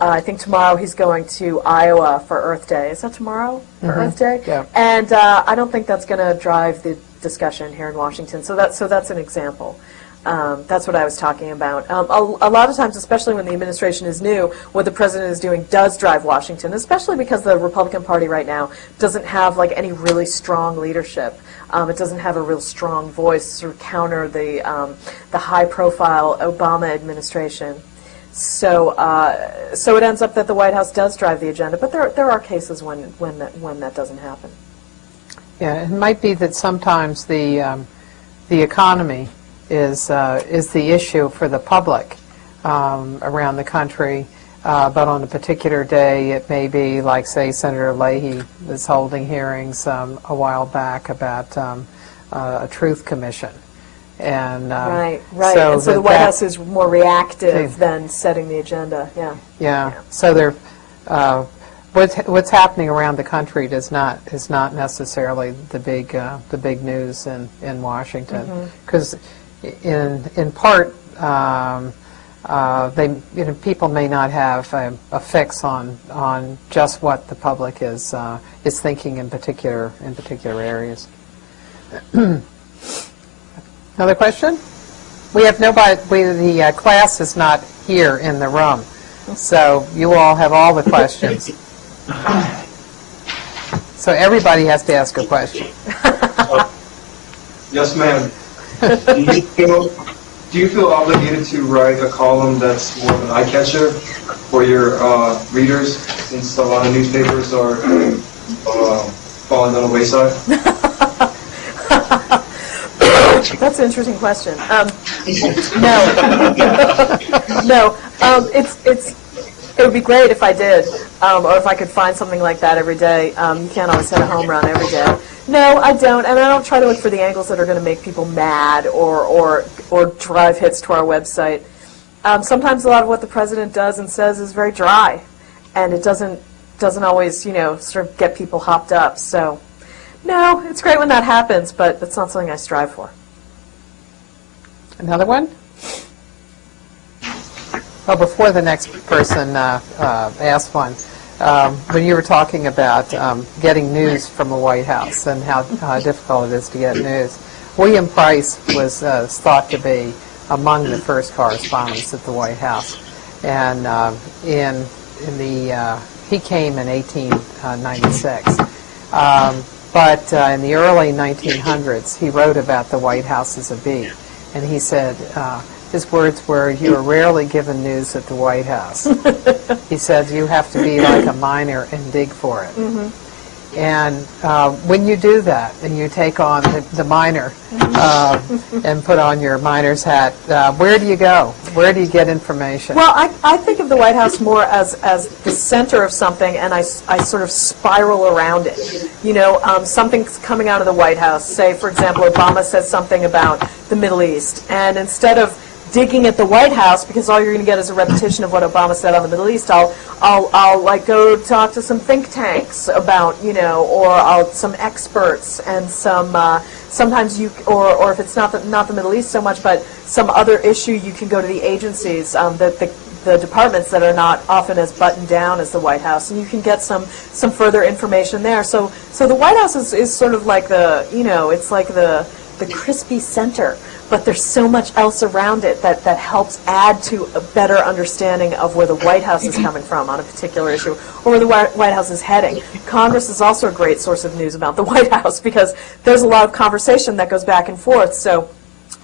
I think tomorrow he's going to Iowa for Earth Day. Is that tomorrow for Earth Day? Yeah. And I don't think that's going to drive the discussion here in Washington. So that's an example. That's what I was talking about. A lot of times, especially when the administration is new, what the president is doing does drive Washington, especially because the Republican Party right now doesn't have like any really strong leadership. It doesn't have a real strong voice to counter the high-profile Obama administration. So it ends up that the White House does drive the agenda, but there are cases when that doesn't happen. Yeah, it might be that sometimes the economy is the issue for the public around the country, but on a particular day it may be like, say, Senator Leahy was holding hearings a while back about a truth commission. And right. So, and so the White House is more reactive than setting the agenda. Yeah. So there, what's happening around the country is not necessarily the big news in Washington, because in part people may not have a fix on just what the public is thinking in particular areas. Another question? We have nobody. The class is not here in the room, so you all have all the questions. So everybody has to ask a question. Yes, ma'am. Do you feel obligated to write a column that's more of an eye catcher for your readers, since a lot of newspapers are falling on the wayside? That's an interesting question. No. It would be great if I did, or if I could find something like that every day. You can't always hit a home run every day. No, I don't, and I don't try to look for the angles that are going to make people mad or drive hits to our website. Sometimes a lot of what the president does and says is very dry, and it doesn't always, sort of get people hopped up. So, no, it's great when that happens, but it's not something I strive for. Another one? Well, before the next person asks one, when you were talking about getting news from the White House and how difficult it is to get news, William Price was thought to be among the first correspondents at the White House, and he came in 1896. But in the early 1900s, he wrote about the White House as a bee, and he said, his words were, "You are rarely given news at the White House." He said, "You have to be like a miner and dig for it." And when you do that, and you take on the miner and put on your miner's hat, where do you go? Where do you get information? Well, I think of the White House more as the center of something, and I sort of spiral around it. You know, something's coming out of the White House. Say, for example, Obama says something about the Middle East, and instead of digging at the White House, because all you're going to get is a repetition of what Obama said on the Middle East, I'll like go talk to some think tanks about, you know, or some experts and sometimes you, or if it's not the Middle East so much, but some other issue, you can go to the agencies, the departments that are not often as buttoned down as the White House, and you can get some further information there. So the White House is sort of like the, you know, it's like the crispy center, but there's so much else around it that helps add to a better understanding of where the White House is coming from on a particular issue, or where the White House is heading. Congress is also a great source of news about the White House, because there's a lot of conversation that goes back and forth. So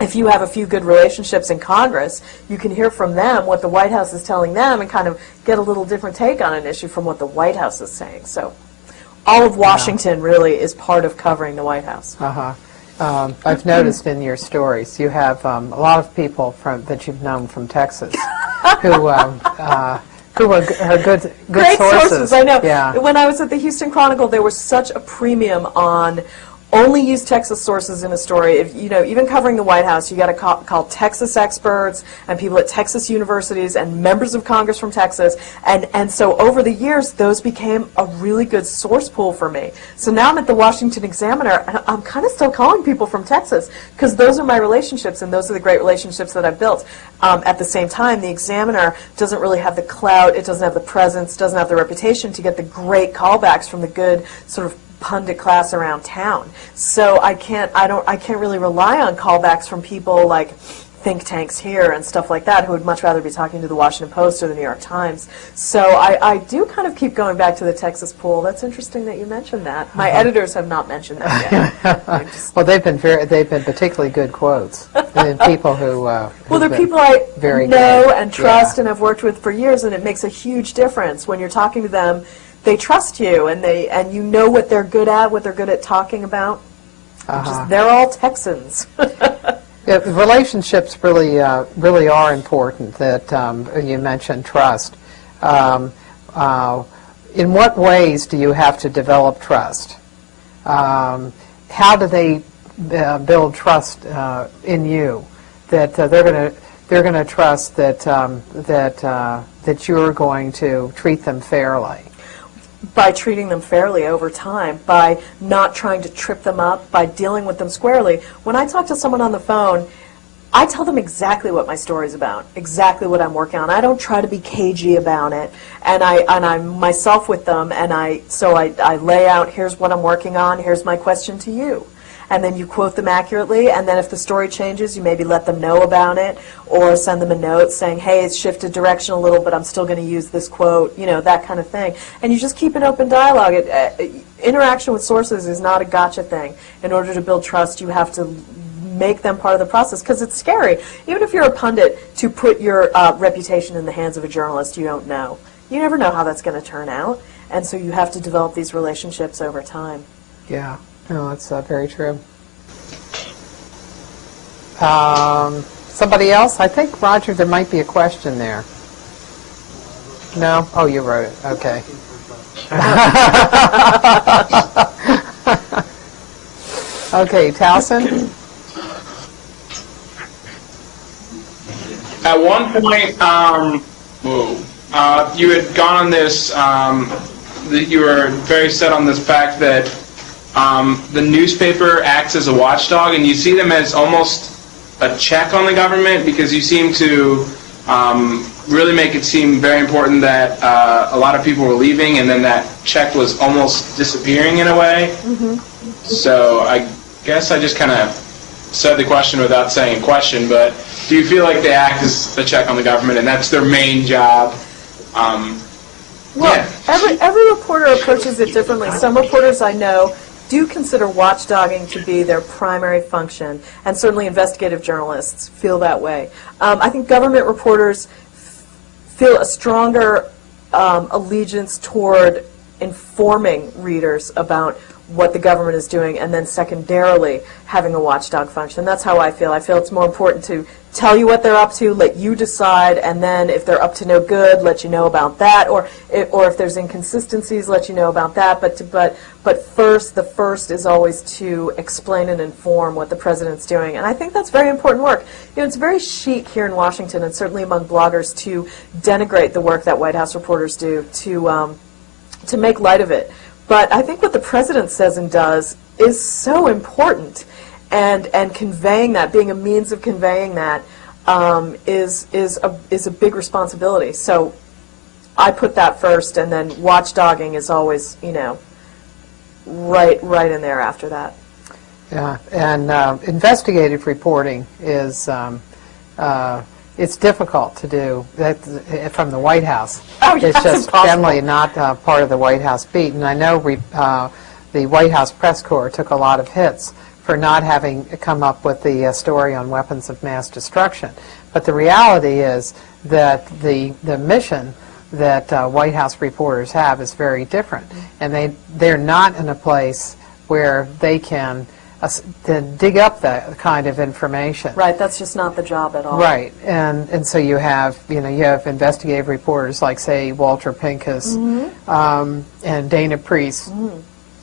if you have a few good relationships in Congress, you can hear from them what the White House is telling them and kind of get a little different take on an issue from what the White House is saying. So all of Washington really is part of covering the White House. I've noticed in your stories you have a lot of people that you've known from Texas who are good Great sources, I know. Yeah. When I was at the Houston Chronicle, there was such a premium on only use Texas sources in a story. If, you know, even covering the White House, you got to call Texas experts and people at Texas universities and members of Congress from Texas. And so over the years, those became a really good source pool for me. So now I'm at the Washington Examiner, and I'm kind of still calling people from Texas, because those are my relationships, and those are the great relationships that I've built. At the same time, the Examiner doesn't really have the clout, it doesn't have the presence, doesn't have the reputation to get the great callbacks from the good sort of pundit class around town. So I can't really rely on callbacks from people like think tanks here and stuff like that, who would much rather be talking to the Washington Post or the New York Times. So I do kind of keep going back to the Texas pool. That's interesting that you mentioned that. My editors have not mentioned that yet. Well, they've been particularly good quotes. And people who well, they're people I very know good. and trust Yeah. and have worked with for years, and it makes a huge difference when you're talking to them. They trust you, and you know what they're good at talking about. They're all Texans. Yeah, relationships really are important. That you mentioned trust. In what ways do you have to develop trust? How do they build trust in you? That they're going to trust that you're going to treat them fairly. By treating them fairly over time, by not trying to trip them up, by dealing with them squarely. When I talk to someone on the phone, I tell them exactly what my story's about, exactly what I'm working on. I don't try to be cagey about it, and I'm myself with them, and I lay out, here's what I'm working on, here's my question to you. And then you quote them accurately, and then if the story changes, you maybe let them know about it, or send them a note saying, hey, it's shifted direction a little, but I'm still going to use this quote, you know, that kind of thing. And you just keep an open dialogue. Interaction with sources is not a gotcha thing. In order to build trust, you have to make them part of the process, because it's scary. Even if you're a pundit, to put your reputation in the hands of a journalist you don't know. You never know how that's going to turn out, and so you have to develop these relationships over time. Yeah. No, that's very true. Somebody else? I think, Roger, there might be a question there. No? Oh, you wrote it. Okay. Okay, Towson? At one point, you had gone on this, that you were very set on this fact that the newspaper acts as a watchdog, and you see them as almost a check on the government, because you seem to really make it seem very important that a lot of people were leaving, and then that check was almost disappearing in a way. Mm-hmm. So I guess I just kind of said the question without saying a question, but do you feel like they act as a check on the government, and that's their main job? Well, every reporter approaches it differently. Some reporters I know do consider watchdogging to be their primary function, and certainly investigative journalists feel that way. I think government reporters feel a stronger allegiance toward informing readers about what the government is doing, and then secondarily having a watchdog function. That's how I feel. I feel it's more important to tell you what they're up to, let you decide, and then if they're up to no good, let you know about that, or if there's inconsistencies, let you know about that. But first, the first is always to explain and inform what the president's doing, and I think that's very important work. You know, it's very chic here in Washington, and certainly among bloggers, to denigrate the work that White House reporters do, to make light of it. But I think what the president says and does is so important, and conveying that, being a means of conveying that, is a big responsibility. So I put that first, and then watchdogging is always, you know, right in there after that. Yeah, and investigative reporting is it's difficult to do that from the White House. Oh, yeah, it's just impossible. generally not part of the White House beat. And I know the White House press corps took a lot of hits for not having come up with the story on weapons of mass destruction. But the reality is that the mission that White House reporters have is very different, and they're not in a place where they can to dig up that kind of information. Right, that's just not the job at all. Right, and so you have investigative reporters like, say, Walter Pincus and Dana Priest,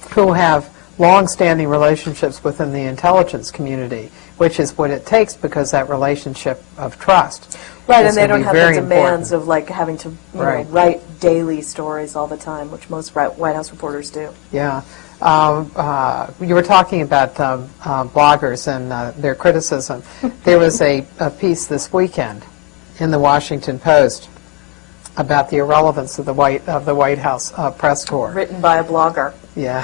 who have long-standing relationships within the intelligence community, which is what it takes because that relationship of trust. Right, is and they gonna don't be have the very demands important. of like having to Right. write daily stories all the time, which most White House reporters do. Yeah. You were talking about bloggers and their criticism. There was a piece this weekend in the Washington Post about the irrelevance of the White House press corps. Written by a blogger. Yeah.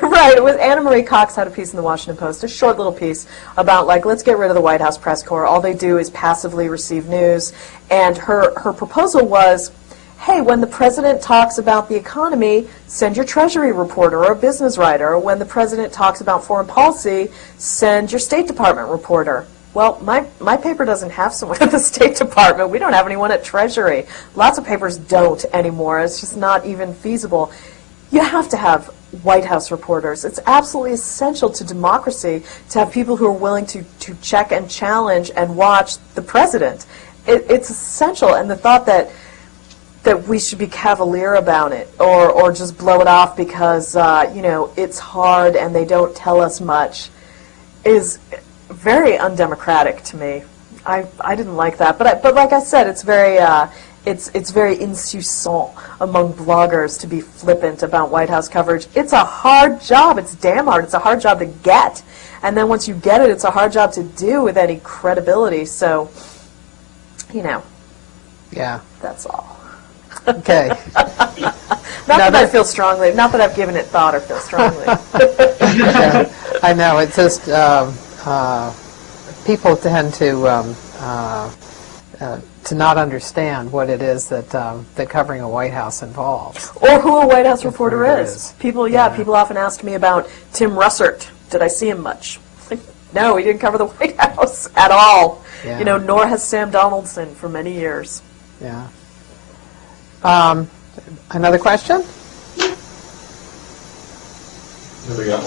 Right, it was Anna Marie Cox had a piece in the Washington Post, a short little piece about, like, let's get rid of the White House press corps. All they do is passively receive news. And her proposal was, hey, when the president talks about the economy, send your Treasury reporter or a business writer. Or when the president talks about foreign policy, send your State Department reporter. Well, my paper doesn't have someone at the State Department. We don't have anyone at Treasury. Lots of papers don't anymore. It's just not even feasible. You have to have White House reporters. It's absolutely essential to democracy to have people who are willing to check and challenge and watch the president. It's essential, and the thought that we should be cavalier about it or just blow it off because it's hard and they don't tell us much is very undemocratic to me. I didn't like that, but like I said, it's very insouciant among bloggers to be flippant about White House coverage. It's a hard job. It's damn hard. It's a hard job to get, and then once you get it, it's a hard job to do with any credibility. So, Yeah. that's all. Okay. Not that I feel strongly. Not that I've given it thought or feel strongly. Yeah, I know. It's just people tend to not understand what it is that covering a White House involves. Or who a White House reporter Reporter is. is. People often ask me about Tim Russert. Did I see him much? Like, no, he didn't cover the White House at all. Yeah. Nor has Sam Donaldson for many years. Yeah. Another question? There we go.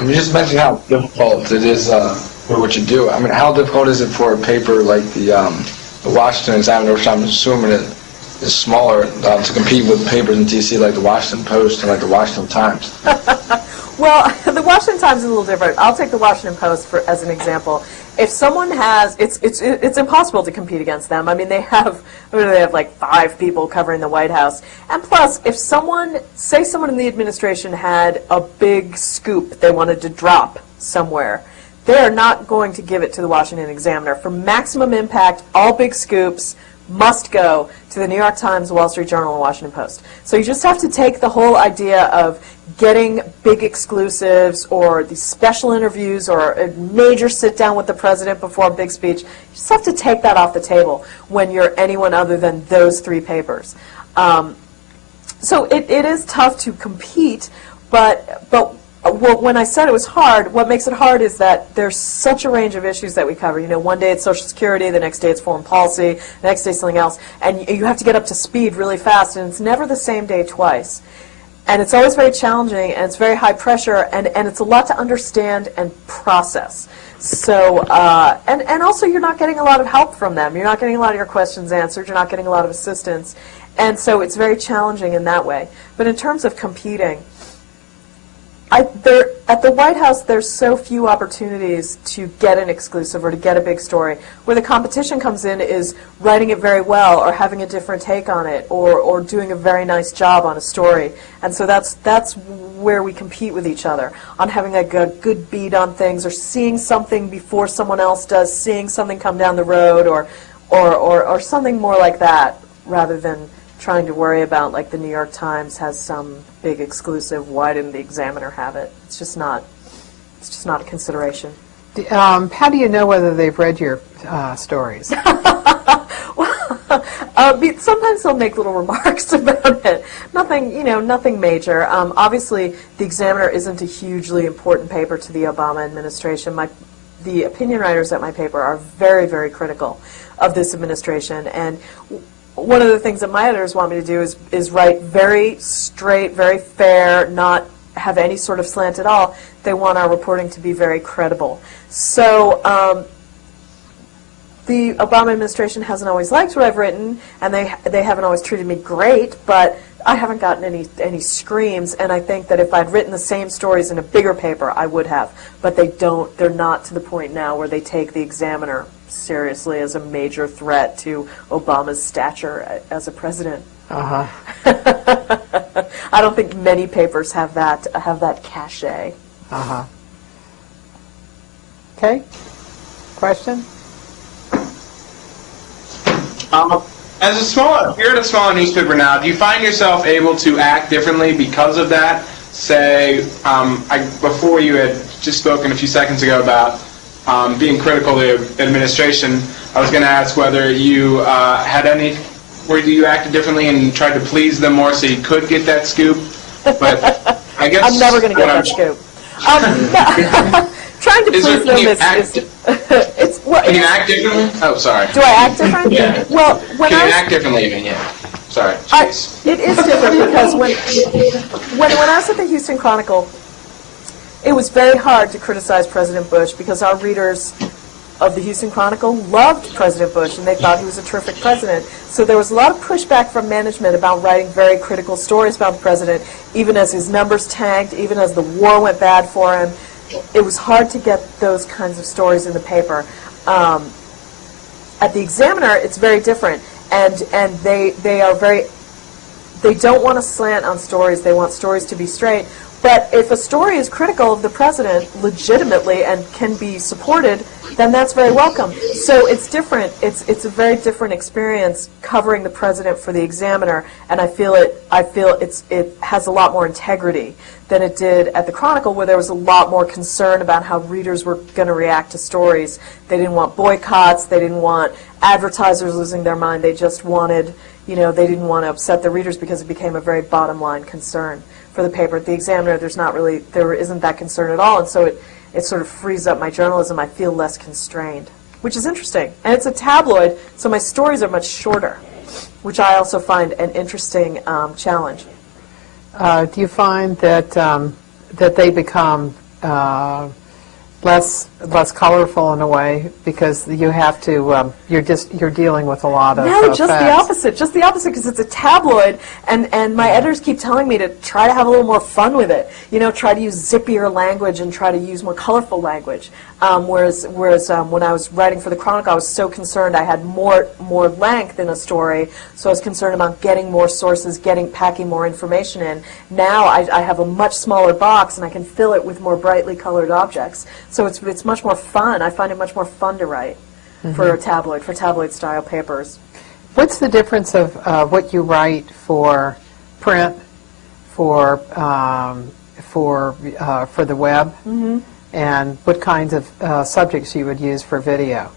You just mentioned how difficult it is for what you do. I mean, how difficult is it for a paper like the Washington Examiner, which I'm assuming is smaller, to compete with papers in D.C. like the Washington Post and like the Washington Times? Well, the Washington Times is a little different. I'll take the Washington Post as an example. If someone has, it's impossible to compete against them. I mean, they have like 5 people covering the White House. And plus, if someone in the administration had a big scoop they wanted to drop somewhere, they are not going to give it to the Washington Examiner. For maximum impact, all big scoops must go to the New York Times, the Wall Street Journal, and Washington Post. So you just have to take the whole idea of getting big exclusives or these special interviews or a major sit-down with the president before a big speech. You just have to take that off the table when you're anyone other than those 3 papers. So it is tough to compete, but Well, when I said it was hard, what makes it hard is that there's such a range of issues that we cover. You know, one day it's Social Security, the next day it's foreign policy, the next day something else, and you have to get up to speed really fast, and it's never the same day twice. And it's always very challenging, and it's very high pressure, and it's a lot to understand and process. So, and also you're not getting a lot of help from them. You're not getting a lot of your questions answered. You're not getting a lot of assistance. And so it's very challenging in that way. But in terms of competing, at the White House, there's so few opportunities to get an exclusive or to get a big story. Where the competition comes in is writing it very well or having a different take on it or doing a very nice job on a story. And so that's where we compete with each other, on having a good beat on things or seeing something before someone else does, seeing something come down the road or something more like that, rather than trying to worry about, like, the New York Times has some big exclusive, why didn't the Examiner have it? It's just not a consideration. How do you know whether they've read your stories? Sometimes they'll make little remarks about it. Nothing major. Obviously, the Examiner isn't a hugely important paper to the Obama administration. The opinion writers at my paper are very, very critical of this administration, and one of the things that my editors want me to do is write very straight, very fair, not have any sort of slant at all. They want our reporting to be very credible. So the Obama administration hasn't always liked what I've written, and they haven't always treated me great, but I haven't gotten any screams, and I think that if I'd written the same stories in a bigger paper, I would have. But they don't. They're not to the point now where they take the Examiner seriously as a major threat to Obama's stature as a president. Uh-huh. I don't think many papers have that cachet. Uh-huh. Okay. Question? You're at a smaller newspaper now. Do you find yourself able to act differently because of that? Say, before you had just spoken a few seconds ago about being critical of the administration, I was going to ask whether you where you acted differently and tried to please them more so you could get that scoop. But I guess I'm never going to get that scoop. Trying to please them is Can you act differently? Oh, sorry. Do I act different? Yeah. Well, when Can you act differently even? Yeah. Sorry. It is different because when I was at the Houston Chronicle, it was very hard to criticize President Bush because our readers of the Houston Chronicle loved President Bush and they thought he was a terrific president. So there was a lot of pushback from management about writing very critical stories about the president, even as his numbers tanked, even as the war went bad for him. It was hard to get those kinds of stories in the paper. At the Examiner, it's very different, and they don't want to slant on stories. They want stories to be straight. But if a story is critical of the president legitimately and can be supported, then that's very welcome. So it's different. It's a very different experience covering the president for the Examiner, and I feel it has a lot more integrity than it did at the Chronicle, where there was a lot more concern about how readers were going to react to stories. They didn't want boycotts. They didn't want advertisers losing their mind. They just wanted, they didn't want to upset the readers because it became a very bottom line concern for the paper. At the Examiner, there isn't that concern at all, and so it sort of frees up my journalism. I feel less constrained, which is interesting. And it's a tabloid, so my stories are much shorter, which I also find an interesting challenge. Do you find that that they become less colorful in a way because you have to you're dealing with a lot of No, just facts. the opposite because it's a tabloid, and my editors keep telling me to try to have a little more fun with it. Try to use zippier language and try to use more colorful language. Whereas when I was writing for the Chronicle, I was so concerned I had more length in a story, so I was concerned about getting more sources, packing more information in. Now I have a much smaller box and I can fill it with more brightly colored objects. So it's much more fun. I find it much more fun to write for tabloid style papers. What's the difference of what you write for print, for the web, and what kinds of subjects you would use for video?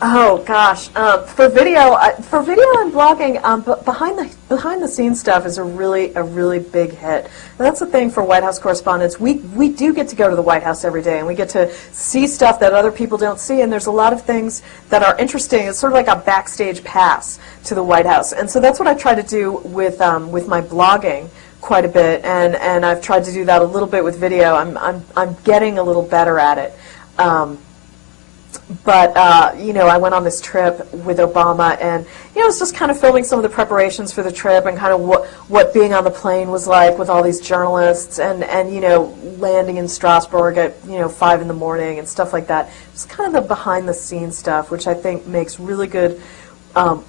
Oh gosh, for video and blogging, behind the scenes stuff is a really big hit. And that's the thing for White House correspondents. We do get to go to the White House every day, and we get to see stuff that other people don't see. And there's a lot of things that are interesting. It's sort of like a backstage pass to the White House. And so that's what I try to do with my blogging quite a bit, and I've tried to do that a little bit with video. I'm getting a little better at it. But I went on this trip with Obama, and I was just kind of filming some of the preparations for the trip and kind of what being on the plane was like with all these journalists, and landing in Strasbourg at 5 in the morning and stuff like that. Just kind of the behind the scenes stuff, which I think makes really good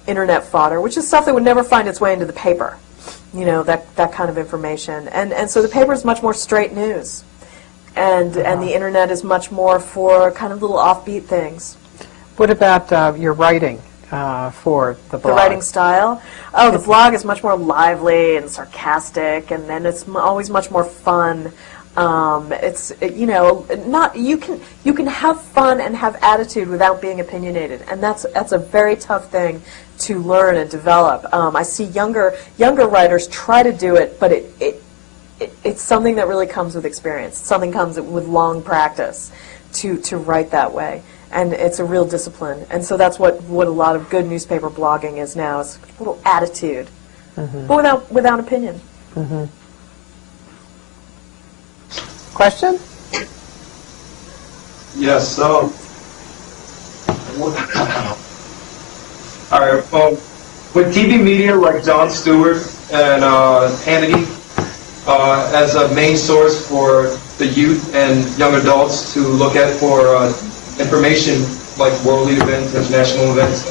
internet fodder, which is stuff that would never find its way into the paper. That kind of information, and so the paper is much more straight news. And the internet is much more for kind of little offbeat things. What about your writing for the blog? The writing style? Oh, the blog is much more lively and sarcastic, and then it's always much more fun. Not you can have fun and have attitude without being opinionated, and that's a very tough thing to learn and develop. I see younger writers try to do it, but it's something that really comes with experience. Something comes with long practice to write that way, and it's a real discipline. And so that's what a lot of good newspaper blogging is now. It's a little attitude, but without opinion. Mm-hmm. Question? Yes. So, all right. Well, with TV media like Jon Stewart and Hannity as a main source for the youth and young adults to look at for information like world events, international events,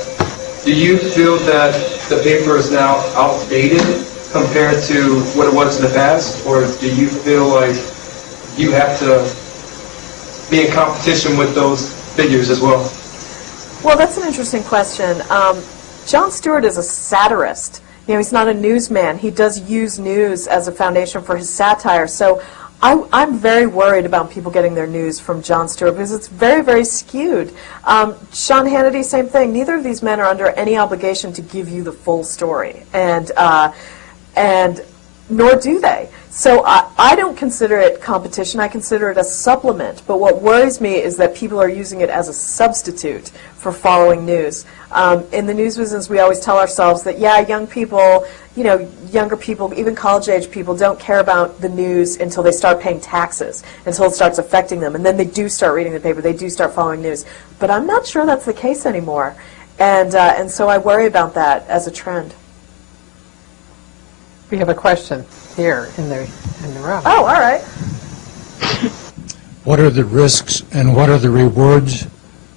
do you feel that the paper is now outdated compared to what it was in the past, or do you feel like you have to be in competition with those figures as well? Well, that's an interesting question. Jon Stewart is a satirist. He's not a newsman. He does use news as a foundation for his satire. So I'm very worried about people getting their news from Jon Stewart because it's very, very skewed. Sean Hannity, same thing. Neither of these men are under any obligation to give you the full story, and nor do they. So I don't consider it competition. I consider it a supplement. But what worries me is that people are using it as a substitute for following news. In the news business, we always tell ourselves that, young people, younger people, even college-age people don't care about the news until they start paying taxes, until it starts affecting them. And then they do start reading the paper. They do start following news. But I'm not sure that's the case anymore. And so I worry about that as a trend. We have a question here in the room. Oh, all right. What are the risks and what are the rewards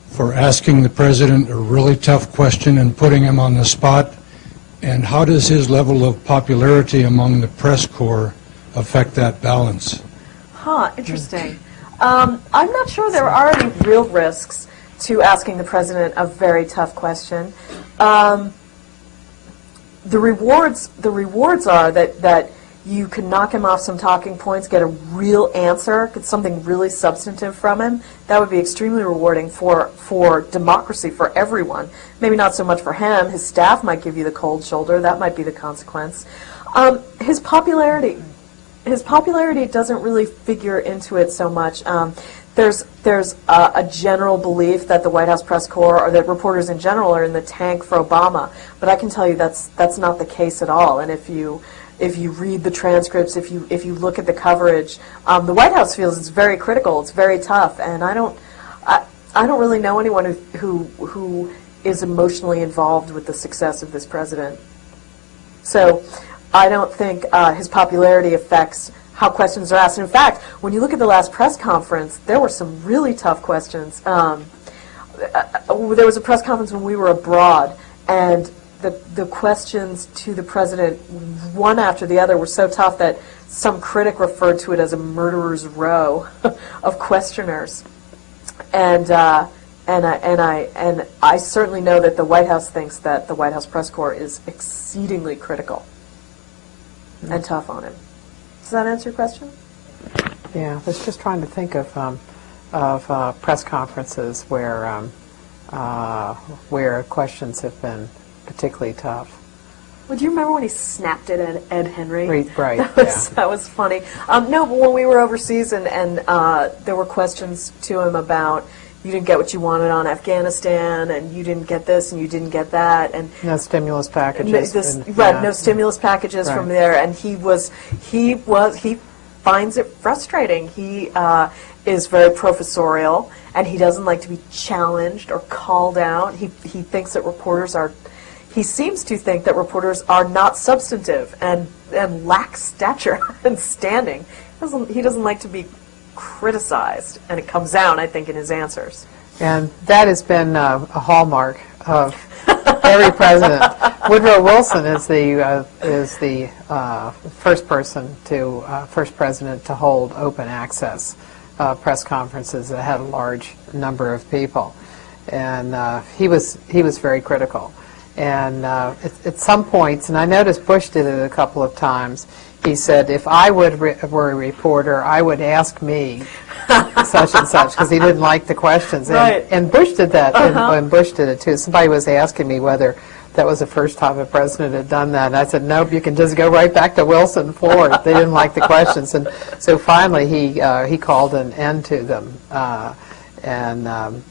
for asking the president a really tough question and putting him on the spot? And how does his level of popularity among the press corps affect that balance? Interesting. I'm not sure there are any real risks to asking the president a very tough question. The rewards are that you can knock him off some talking points, get a real answer, get something really substantive from him. That would be extremely rewarding for democracy, for everyone. Maybe not so much for him. His staff might give you the cold shoulder. That might be the consequence. His popularity doesn't really figure into it so much. There's a general belief that the White House press corps, or that reporters in general, are in the tank for Obama. But I can tell you that's not the case at all. And if you read the transcripts, if you look at the coverage, the White House feels it's very critical. It's very tough. And I don't really know anyone who is emotionally involved with the success of this president. So I don't think his popularity affects how questions are asked. In fact, when you look at the last press conference, there were some really tough questions. There was a press conference when we were abroad, and the questions to the president, one after the other, were so tough that some critic referred to it as a murderer's row of questioners. And I certainly know that the White House thinks that the White House press corps is exceedingly critical and tough on him. Does that answer your question? Yeah, I was just trying to think of press conferences where where questions have been particularly tough. Well, do you remember when he snapped it at Ed Henry? Right, That was funny. No, but when we were overseas and there were questions to him about you didn't get what you wanted on Afghanistan, and you didn't get this, and you didn't get that, and No stimulus packages. no stimulus packages from Right. there, and he finds it frustrating. He is very professorial, and he doesn't like to be challenged or called out. He thinks that reporters are. He seems to think that reporters are not substantive and lack stature and standing. He doesn't like to be criticized, and it comes out, I think, in his answers. And that has been a hallmark of every president. Woodrow Wilson is the first president to hold open access press conferences that had a large number of people, and he was very critical. And at some points, and I noticed Bush did it a couple of times, he said, if I were a reporter, I would ask me such and such, because he didn't like the questions. Right. And Bush did that, and Bush did it too. Somebody was asking me whether that was the first time a president had done that, and I said, nope, you can just go right back to Wilson for it. They didn't like the questions. And so finally he called an end to them. And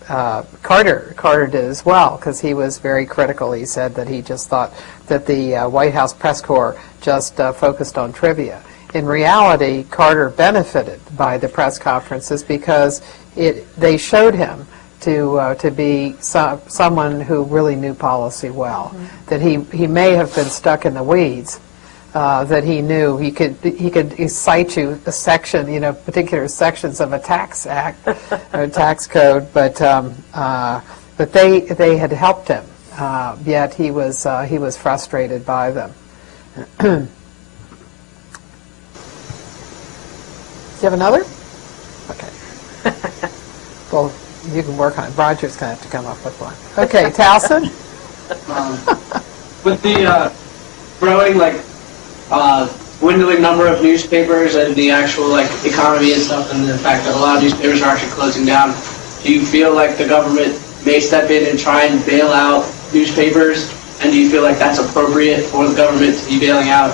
Carter did as well, because he was very critical. He said that he just thought that the White House press corps just focused on trivia. In reality, Carter benefited by the press conferences because they showed him to be someone who really knew policy well. Mm-hmm. That he may have been stuck in the weeds, that he knew he could cite you a section, particular sections of a tax act or a tax code, but they had helped him. Yet he was frustrated by them. Do you have another? Okay. Well, you can work on it. Roger's going to have to come up with one. Okay, Towson? With the growing, dwindling number of newspapers and the actual, economy and stuff, and the fact that a lot of newspapers are actually closing down, do you feel like the government may step in and try and bail out newspapers? And do you feel like that's appropriate for the government to be bailing out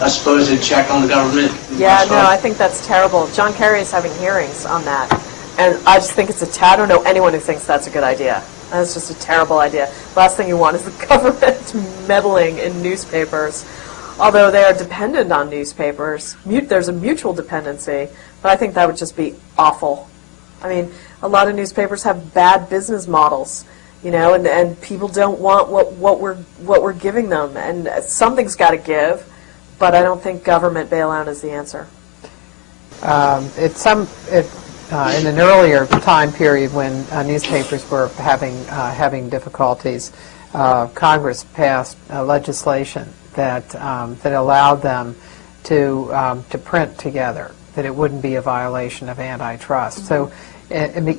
a supposed check on the government? Yeah, no, I think that's terrible. John Kerry is having hearings on that, and I just think I don't know anyone who thinks that's a good idea. That's just a terrible idea. Last thing you want is the government meddling in newspapers, although they are dependent on newspapers. There's a mutual dependency, but I think that would just be awful. I mean, a lot of newspapers have bad business models, and people don't want what we're giving them, and something's got to give. But I don't think government bailout is the answer. In an earlier time period when newspapers were having difficulties, Congress passed legislation that allowed them to print together, that it wouldn't be a violation of antitrust. Mm-hmm. So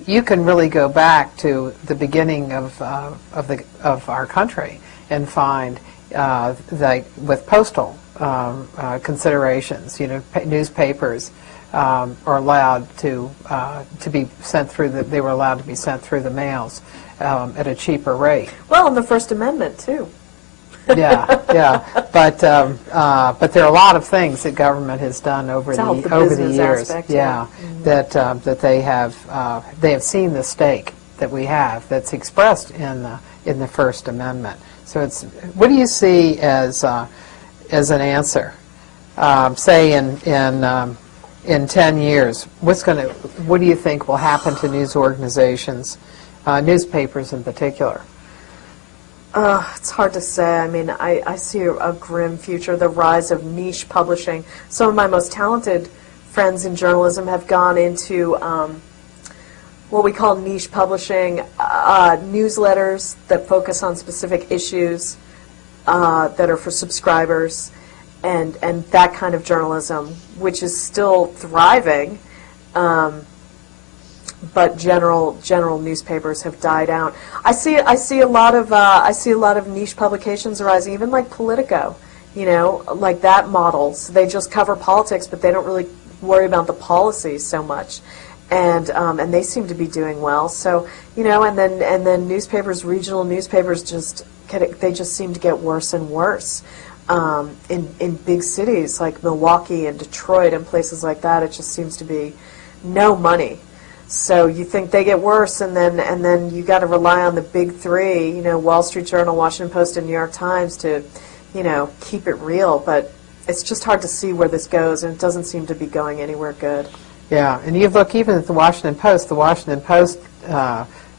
you can really go back to the beginning of our country and find with postal considerations, newspapers are allowed to be sent through they were allowed to be sent through the mails at a cheaper rate. Well, in the First Amendment too. Yeah. But there are a lot of things that government has done over the years. Aspect, yeah. Mm-hmm. That they have seen the stake that we have that's expressed in the First Amendment. So what do you see as an answer? Say in 10 years, what do you think will happen to news organizations, newspapers in particular? It's hard to say. I mean, I see a grim future, the rise of niche publishing. Some of my most talented friends in journalism have gone into what we call niche publishing, newsletters that focus on specific issues that are for subscribers, and that kind of journalism, which is still thriving, but general newspapers have died out. I see a lot of niche publications arising, even like Politico, like that model. So they just cover politics, but they don't really worry about the policies so much. and they seem to be doing well. So, and then newspapers, regional newspapers, they just seem to get worse and worse. In big cities like Milwaukee and Detroit and places like that, it just seems to be no money. So you think they get worse, and then you got to rely on the big three, Wall Street Journal, Washington Post, and New York Times to, keep it real. But it's just hard to see where this goes, and it doesn't seem to be going anywhere good. Yeah, and you look even at the Washington Post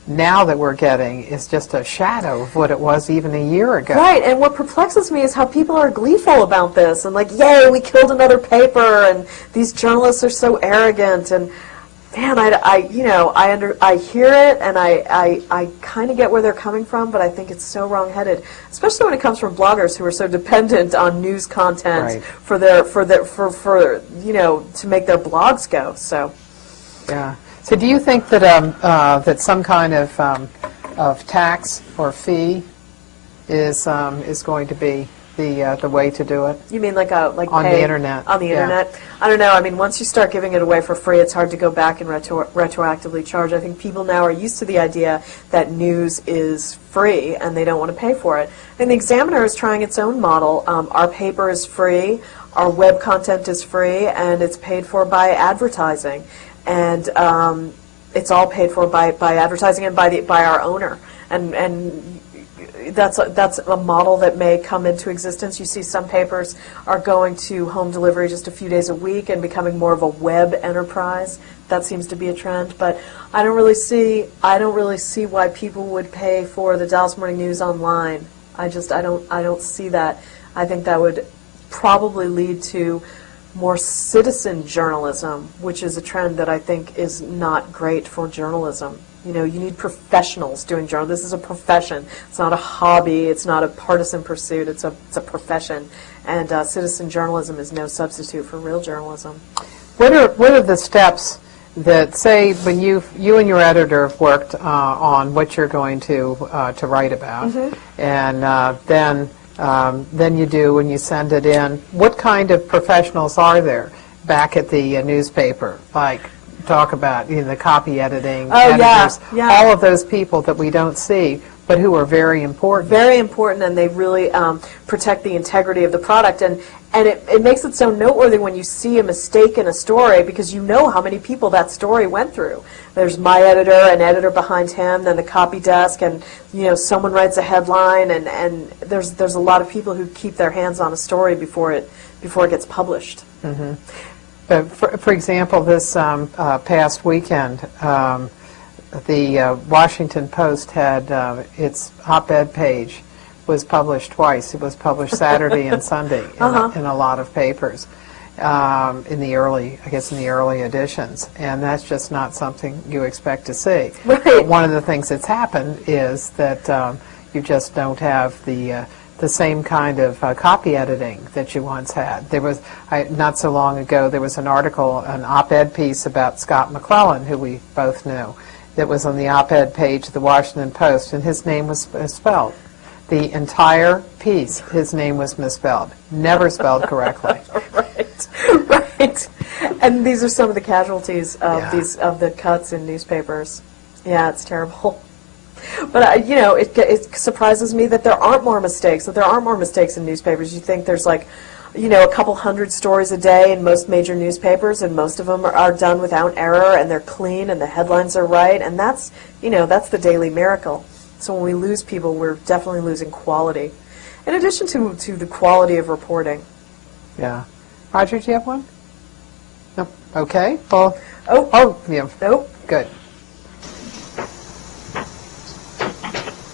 now that we're getting is just a shadow of what it was even a year ago. Right, and what perplexes me is how people are gleeful about this and like, yay, we killed another paper, and these journalists are so arrogant, and man, I hear it, and I kind of get where they're coming from, but I think it's so wrong-headed, especially when it comes from bloggers who are so dependent on news content for to make their blogs go. So, yeah. So, do you think that that some kind of tax or fee is going to be the way to do it? You mean like on the internet? On the internet? I don't know. I mean, once you start giving it away for free, it's hard to go back and retroactively charge. I think people now are used to the idea that news is free and they don't want to pay for it. And the Examiner is trying its own model. Our paper is free, our web content is free, and it's paid for by advertising. And it's all paid for by advertising and by our owner. And that's a model that may come into existence. You see some papers are going to home delivery just a few days a week and becoming more of a web enterprise. That seems to be a trend, but I don't really see why people would pay for the Dallas Morning News online. I don't see that. I think that would probably lead to more citizen journalism, which is a trend that I think is not great for journalism. You need professionals doing journalism. This is a profession. It's not a hobby. It's not a partisan pursuit. It's a profession. And citizen journalism is no substitute for real journalism. What are the steps that, say, when you and your editor have worked on what you're going to write about, and then you do when you send it in, what kind of professionals are there back at the newspaper? Like, talk about the copy editing, editors, all of those people that we don't see, but who are very important. Very important, and they really protect the integrity of the product. And it makes it so noteworthy when you see a mistake in a story, because you know how many people that story went through. There's my editor, an editor behind him, then the copy desk, and someone writes a headline, and there's a lot of people who keep their hands on a story before it gets published. Mm-hmm. For example, this past weekend, the Washington Post had its op-ed page was published twice. It was published Saturday and Sunday in a lot of papers in the early editions, and that's just not something you expect to see. Right. One of the things that's happened is that you just don't have the same kind of copy editing that you once had. There was, not so long ago, there was an article, an op-ed piece about Scott McClellan, who we both knew, that was on the op-ed page of the Washington Post, and his name was misspelled. The entire piece, his name was misspelled, never spelled correctly. Right. And these are some of the casualties of the cuts in newspapers. Yeah, it's terrible. But it surprises me that there aren't more mistakes. In newspapers. You think there's a couple hundred stories a day in most major newspapers, and most of them are done without error, and they're clean, and the headlines are right, and that's the daily miracle. So when we lose people, we're definitely losing quality, in addition to the quality of reporting. Yeah. Roger, do you have one? No. Okay. Well. Yeah. Nope. Good.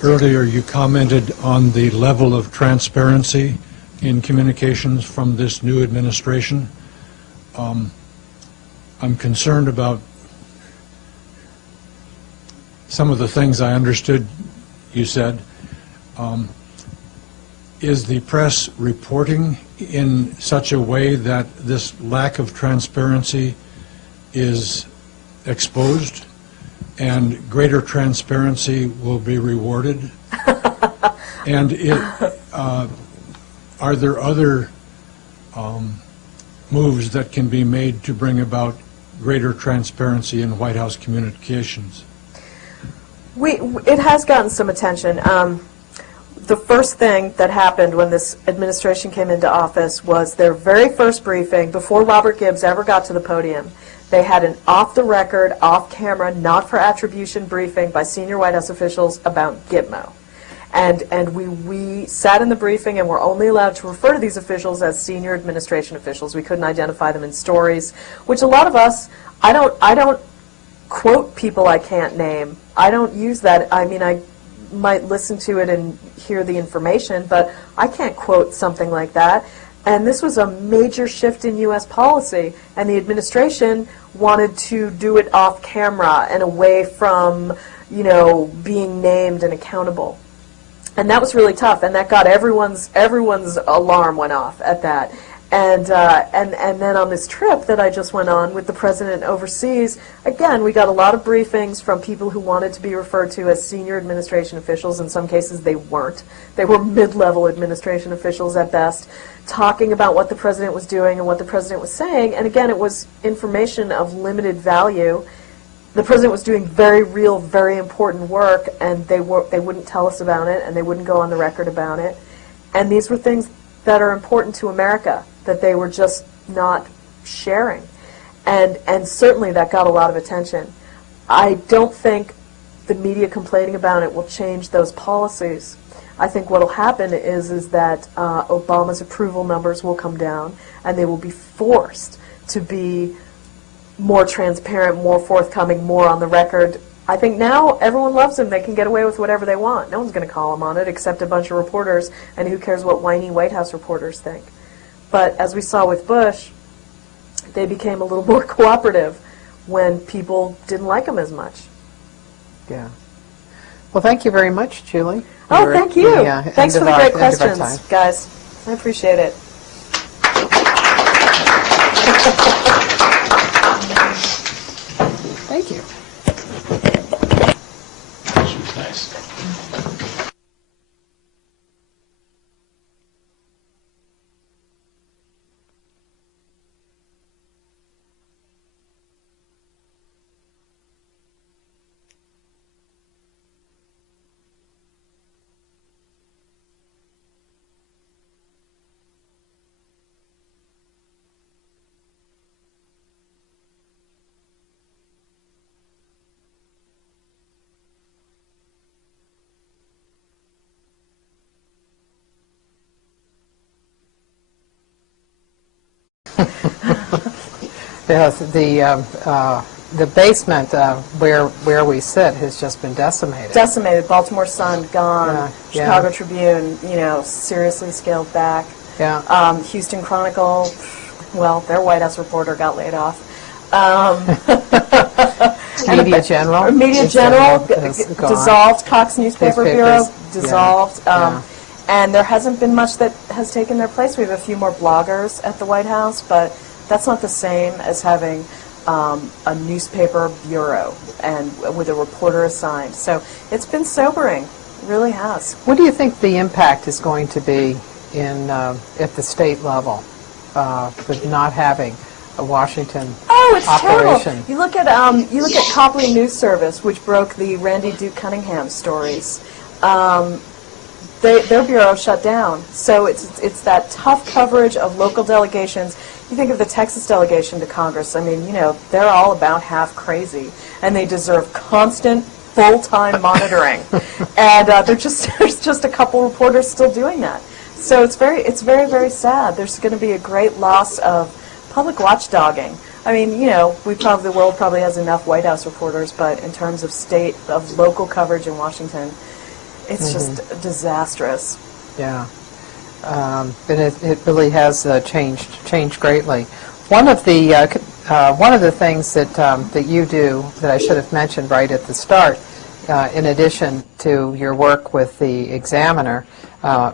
Earlier, you commented on the level of transparency in communications from this new administration. I'm concerned about some of the things I understood you said. Is the press reporting in such a way that this lack of transparency is exposed and greater transparency will be rewarded? And are there other moves that can be made to bring about greater transparency in White House communications? It has gotten some attention. The first thing that happened when this administration came into office was their very first briefing, before Robert Gibbs ever got to the podium. They had an off-the-record, off-camera, not-for-attribution briefing by senior White House officials about Gitmo. And we sat in the briefing and were only allowed to refer to these officials as senior administration officials. We couldn't identify them in stories, which a lot of us, I don't quote people I can't name. I don't use that. I mean, I might listen to it and hear the information, but I can't quote something like that. And this was a major shift in U.S. policy, and the administration wanted to do it off camera and away from, being named and accountable. And that was really tough, and that got everyone's alarm went off at that. And then on this trip that I just went on with the president overseas, again, we got a lot of briefings from people who wanted to be referred to as senior administration officials. In some cases, they weren't. They were mid-level administration officials at best, talking about what the president was doing and what the president was saying. And again, it was information of limited value. The president was doing very real, very important work, and they wouldn't tell us about it, and they wouldn't go on the record about it. And these were things that are important to America that they were just not sharing. And certainly that got a lot of attention. I don't think the media complaining about it will change those policies. I think what will happen is that Obama's approval numbers will come down, and they will be forced to be more transparent, more forthcoming, more on the record. I think now everyone loves him. They can get away with whatever they want. No one's going to call him on it except a bunch of reporters, and who cares what whiny White House reporters think. But as we saw with Bush, they became a little more cooperative when people didn't like him as much. Yeah. Well, thank you very much, Julie. Oh, thank you. Thanks for the great end of our questions, time. guys. I appreciate it. Thank you. She was nice. Yes, the basement where we sit has just been decimated. Decimated. Baltimore Sun, gone. Yeah, Chicago yeah. Tribune, seriously scaled back. Yeah. Houston Chronicle, well, their White House reporter got laid off. Media General. Media General dissolved. Cox Newspaper Bureau dissolved. Yeah. And there hasn't been much that has taken their place. We have a few more bloggers at the White House, but that's not the same as having a newspaper bureau and with a reporter assigned. So it's been sobering. It really has. What do you think the impact is going to be in at the state level with not having a Washington It's operation? terrible. You look at Copley News Service, which broke the Randy Duke Cunningham stories. Their bureau shut down. So it's that tough coverage of local delegations. You think of the Texas delegation to Congress. I mean, they're all about half crazy, and they deserve constant, full-time monitoring. And there's just a couple reporters still doing that. So it's very, very sad. There's going to be a great loss of public watchdogging. I mean, the world probably has enough White House reporters, but in terms of local coverage in Washington, it's just disastrous. Yeah. And it really has changed greatly. One of the things that you do that I should have mentioned right at the start, in addition to your work with the Examiner,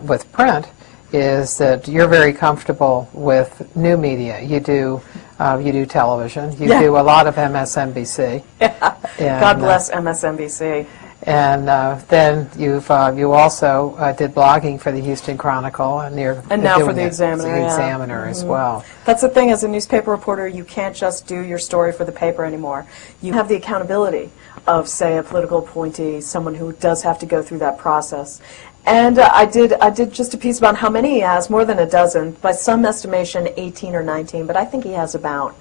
with print, is that you're very comfortable with new media. You do television. You do a lot of MSNBC. Yeah. God bless MSNBC. And then you also did blogging for the Houston Chronicle, and now doing for the Examiner, the yeah. Examiner as well. That's the thing, as a newspaper reporter, you can't just do your story for the paper anymore. You have the accountability of, say, a political appointee, someone who does have to go through that process. And I did just a piece about how many he has, more than a dozen, by some estimation 18 or 19, but I think he has about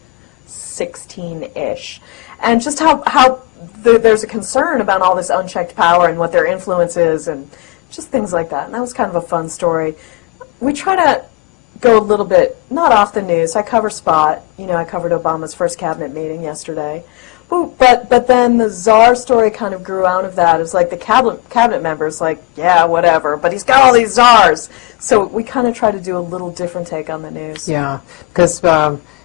16-ish. And just how there's a concern about all this unchecked power and what their influence is and just things like that. And that was kind of a fun story. We try to go a little bit, not off the news. I cover Spot. I covered Obama's first cabinet meeting yesterday. But then the czar story kind of grew out of that. It was like the cabinet members, like, yeah, whatever, but he's got all these czars. So we kind of try to do a little different take on the news. Yeah, because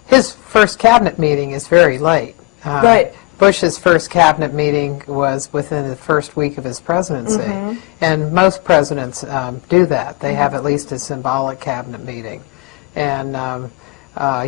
his first cabinet meeting is very late. Right. Bush's first cabinet meeting was within the first week of his presidency, and most presidents do that. They have at least a symbolic cabinet meeting. And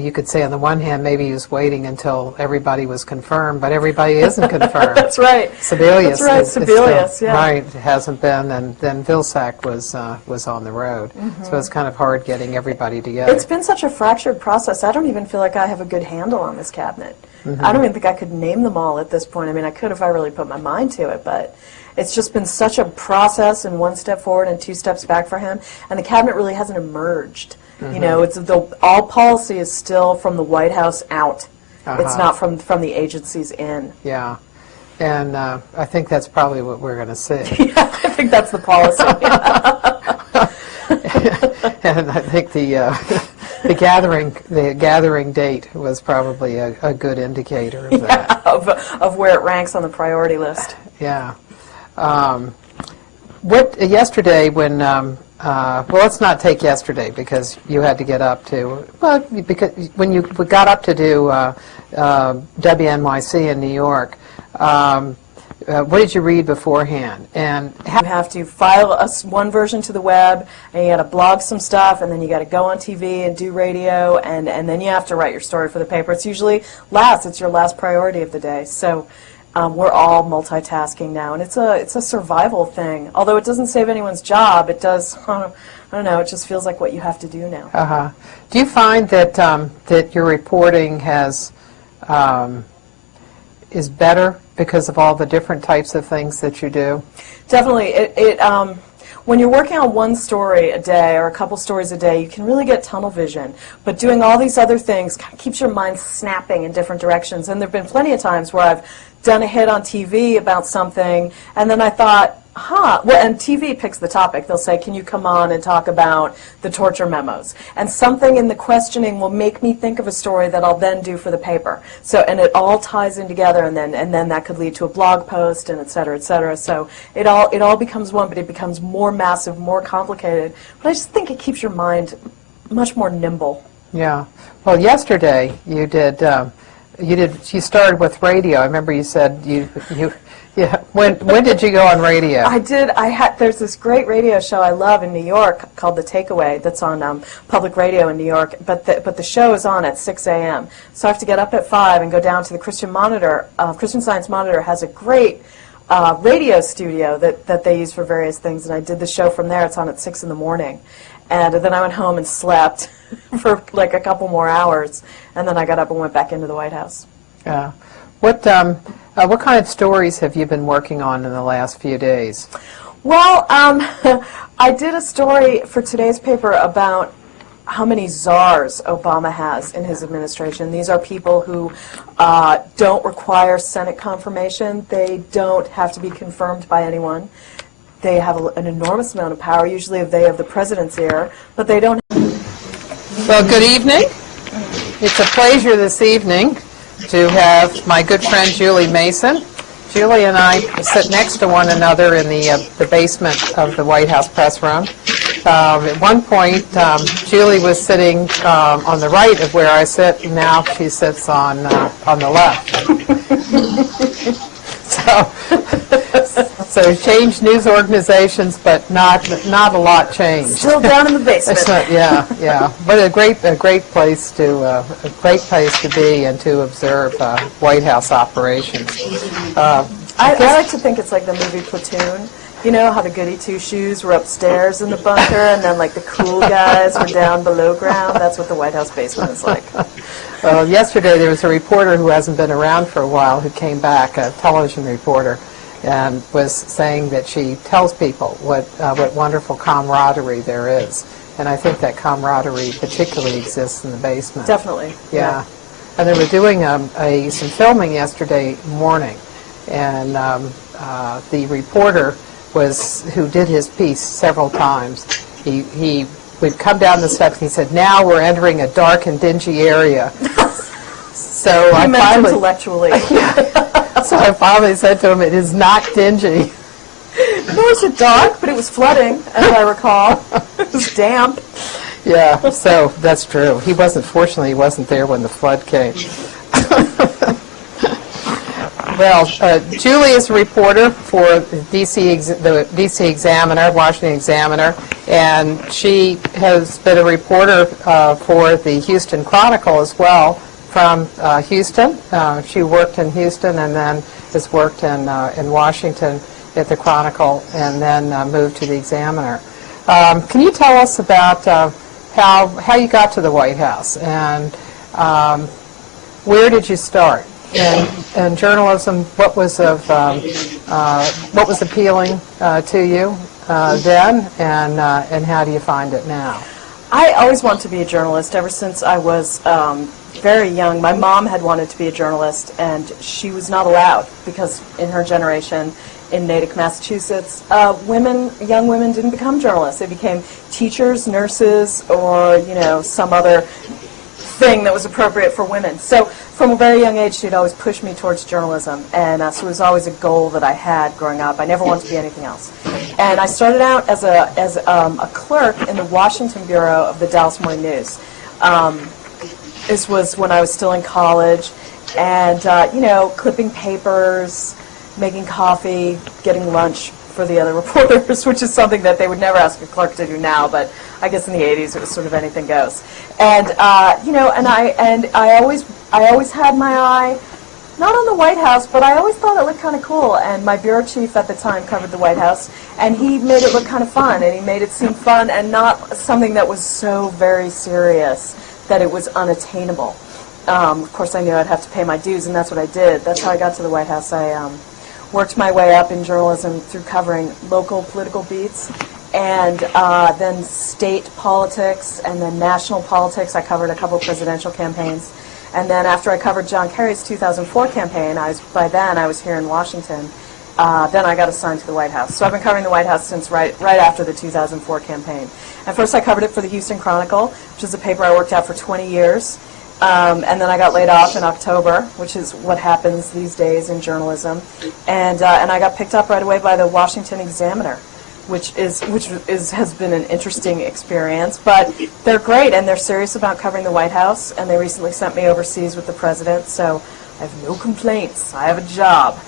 you could say on the one hand maybe he was waiting until everybody was confirmed, but everybody isn't confirmed. That's right. Sebelius. That's right, is Sebelius, still, yeah. Right, hasn't been, and then Vilsack was on the road. So it's kind of hard getting everybody together. It's been such a fractured process. I don't even feel like I have a good handle on this cabinet. I don't even think I could name them all at this point. I mean, I could if I really put my mind to it, but it's just been such a process, and one step forward and two steps back for him, and the cabinet really hasn't emerged. It's all policy is still from the White House out. It's not from the agencies in. Yeah, and I think that's probably what we're going to see. Yeah, I think that's the policy. And I think the gathering date was probably a good indicator of that. of where it ranks on the priority list. Yeah. Yesterday when well, let's not take yesterday because you had to get up to because when you got up to do WNYC in New York. What did you read beforehand? And You have to file one version to the web, and you got to blog some stuff, and then you got to go on TV and do radio, and then you have to write your story for the paper. It's usually it's your last priority of the day. So we're all multitasking now, and it's a survival thing. Although it doesn't save anyone's job, it does. I don't know. It just feels like what you have to do now. Do you find that that your reporting is better because of all the different types of things that you do? Definitely. When you're working on one story a day or a couple stories a day, you can really get tunnel vision. But doing all these other things kind of keeps your mind snapping in different directions. And there have been plenty of times where I've done a hit on TV about something, and then I thought, and TV picks the topic. They'll say, can you come on and talk about the torture memos? And something in the questioning will make me think of a story that I'll then do for the paper. So, and it all ties in together, and then that could lead to a blog post, and et cetera, et cetera. So it all becomes one, but it becomes more massive, more complicated. But I just think it keeps your mind much more nimble. Yeah. Well, yesterday you started with radio. I remember you said yeah. When did you go on radio? I did. There's this great radio show I love in New York called The Takeaway that's on public radio in New York, but the show is on at 6 a.m. So I have to get up at 5 and go down to the Christian Monitor. Christian Science Monitor has a great radio studio that they use for various things, and I did the show from there. It's on at 6 in the morning. And then I went home and slept for like a couple more hours, and then I got up and went back into the White House. Yeah. What kind of stories have you been working on in the last few days? Well, I did a story for today's paper about how many czars Obama has in his administration. These are people who don't require Senate confirmation. They don't have to be confirmed by anyone. They have an enormous amount of power. Usually they have the president's ear, but they don't. Well, good evening. It's a pleasure this evening to have my good friend Julie Mason. Julie and I sit next to one another in the basement of the White House press room. At one point, Julie was sitting on the right of where I sit, and now she sits on the left. So changed news organizations, but not a lot changed. Still down in the basement. Yeah. But a great place to be and to observe White House operations. I like to think it's like the movie Platoon. You know how the goody two-shoes were upstairs in the bunker, and then like the cool guys were down below ground? That's what the White House basement is like. Well, yesterday there was a reporter who hasn't been around for a while who came back, a television reporter, and was saying that she tells people what wonderful camaraderie there is. And I think that camaraderie particularly exists in the basement. Definitely. Yeah. And they were doing some filming yesterday morning, and the reporter who did his piece several times, he would come down the steps and he said, "Now we're entering a dark and dingy area." So You I meant finally, intellectually. so I finally said to him, "It is not dingy." Nor was it dark, but it was flooding, as I recall. It was damp. Yeah, so that's true. Fortunately, he wasn't there when the flood came. Well, Julie is a reporter for the DC Examiner, Washington Examiner, and she has been a reporter for the Houston Chronicle as well from Houston. She worked in Houston and then has worked in Washington at the Chronicle and then moved to the Examiner. Can you tell us about how you got to the White House and where did you start? And journalism, what was appealing to you then, and how do you find it now? I always wanted to be a journalist ever since I was very young. My mom had wanted to be a journalist, and she was not allowed because in her generation in Natick, Massachusetts, young women didn't become journalists. They became teachers, nurses, or some other thing that was appropriate for women. So from a very young age, she'd always pushed me towards journalism, and so it was always a goal that I had growing up. I never wanted to be anything else. And I started out as a clerk in the Washington Bureau of the Dallas Morning News. This was when I was still in college, and clipping papers, making coffee, getting lunch for the other reporters, which is something that they would never ask a clerk to do now, but I guess in the 80s it was sort of anything goes. And I always had my eye not on the White House, but I always thought it looked kind of cool. And my bureau chief at the time covered the White House, and he made it look kind of fun, and he made it seem fun and not something that was so very serious that it was unattainable. Of course, I knew I'd have to pay my dues, and that's what I did. That's how I got to the White House. I worked my way up in journalism through covering local political beats, and then state politics, and then national politics. I covered a couple presidential campaigns. And then after I covered John Kerry's 2004 campaign, by then I was here in Washington. Then I got assigned to the White House. So I've been covering the White House since right after the 2004 campaign. At first I covered it for the Houston Chronicle, which is a paper I worked at for 20 years. And then I got laid off in October, which is what happens these days in journalism. And I got picked up right away by the Washington Examiner, which has been an interesting experience. But they're great, and they're serious about covering the White House. And they recently sent me overseas with the president, so I have no complaints. I have a job.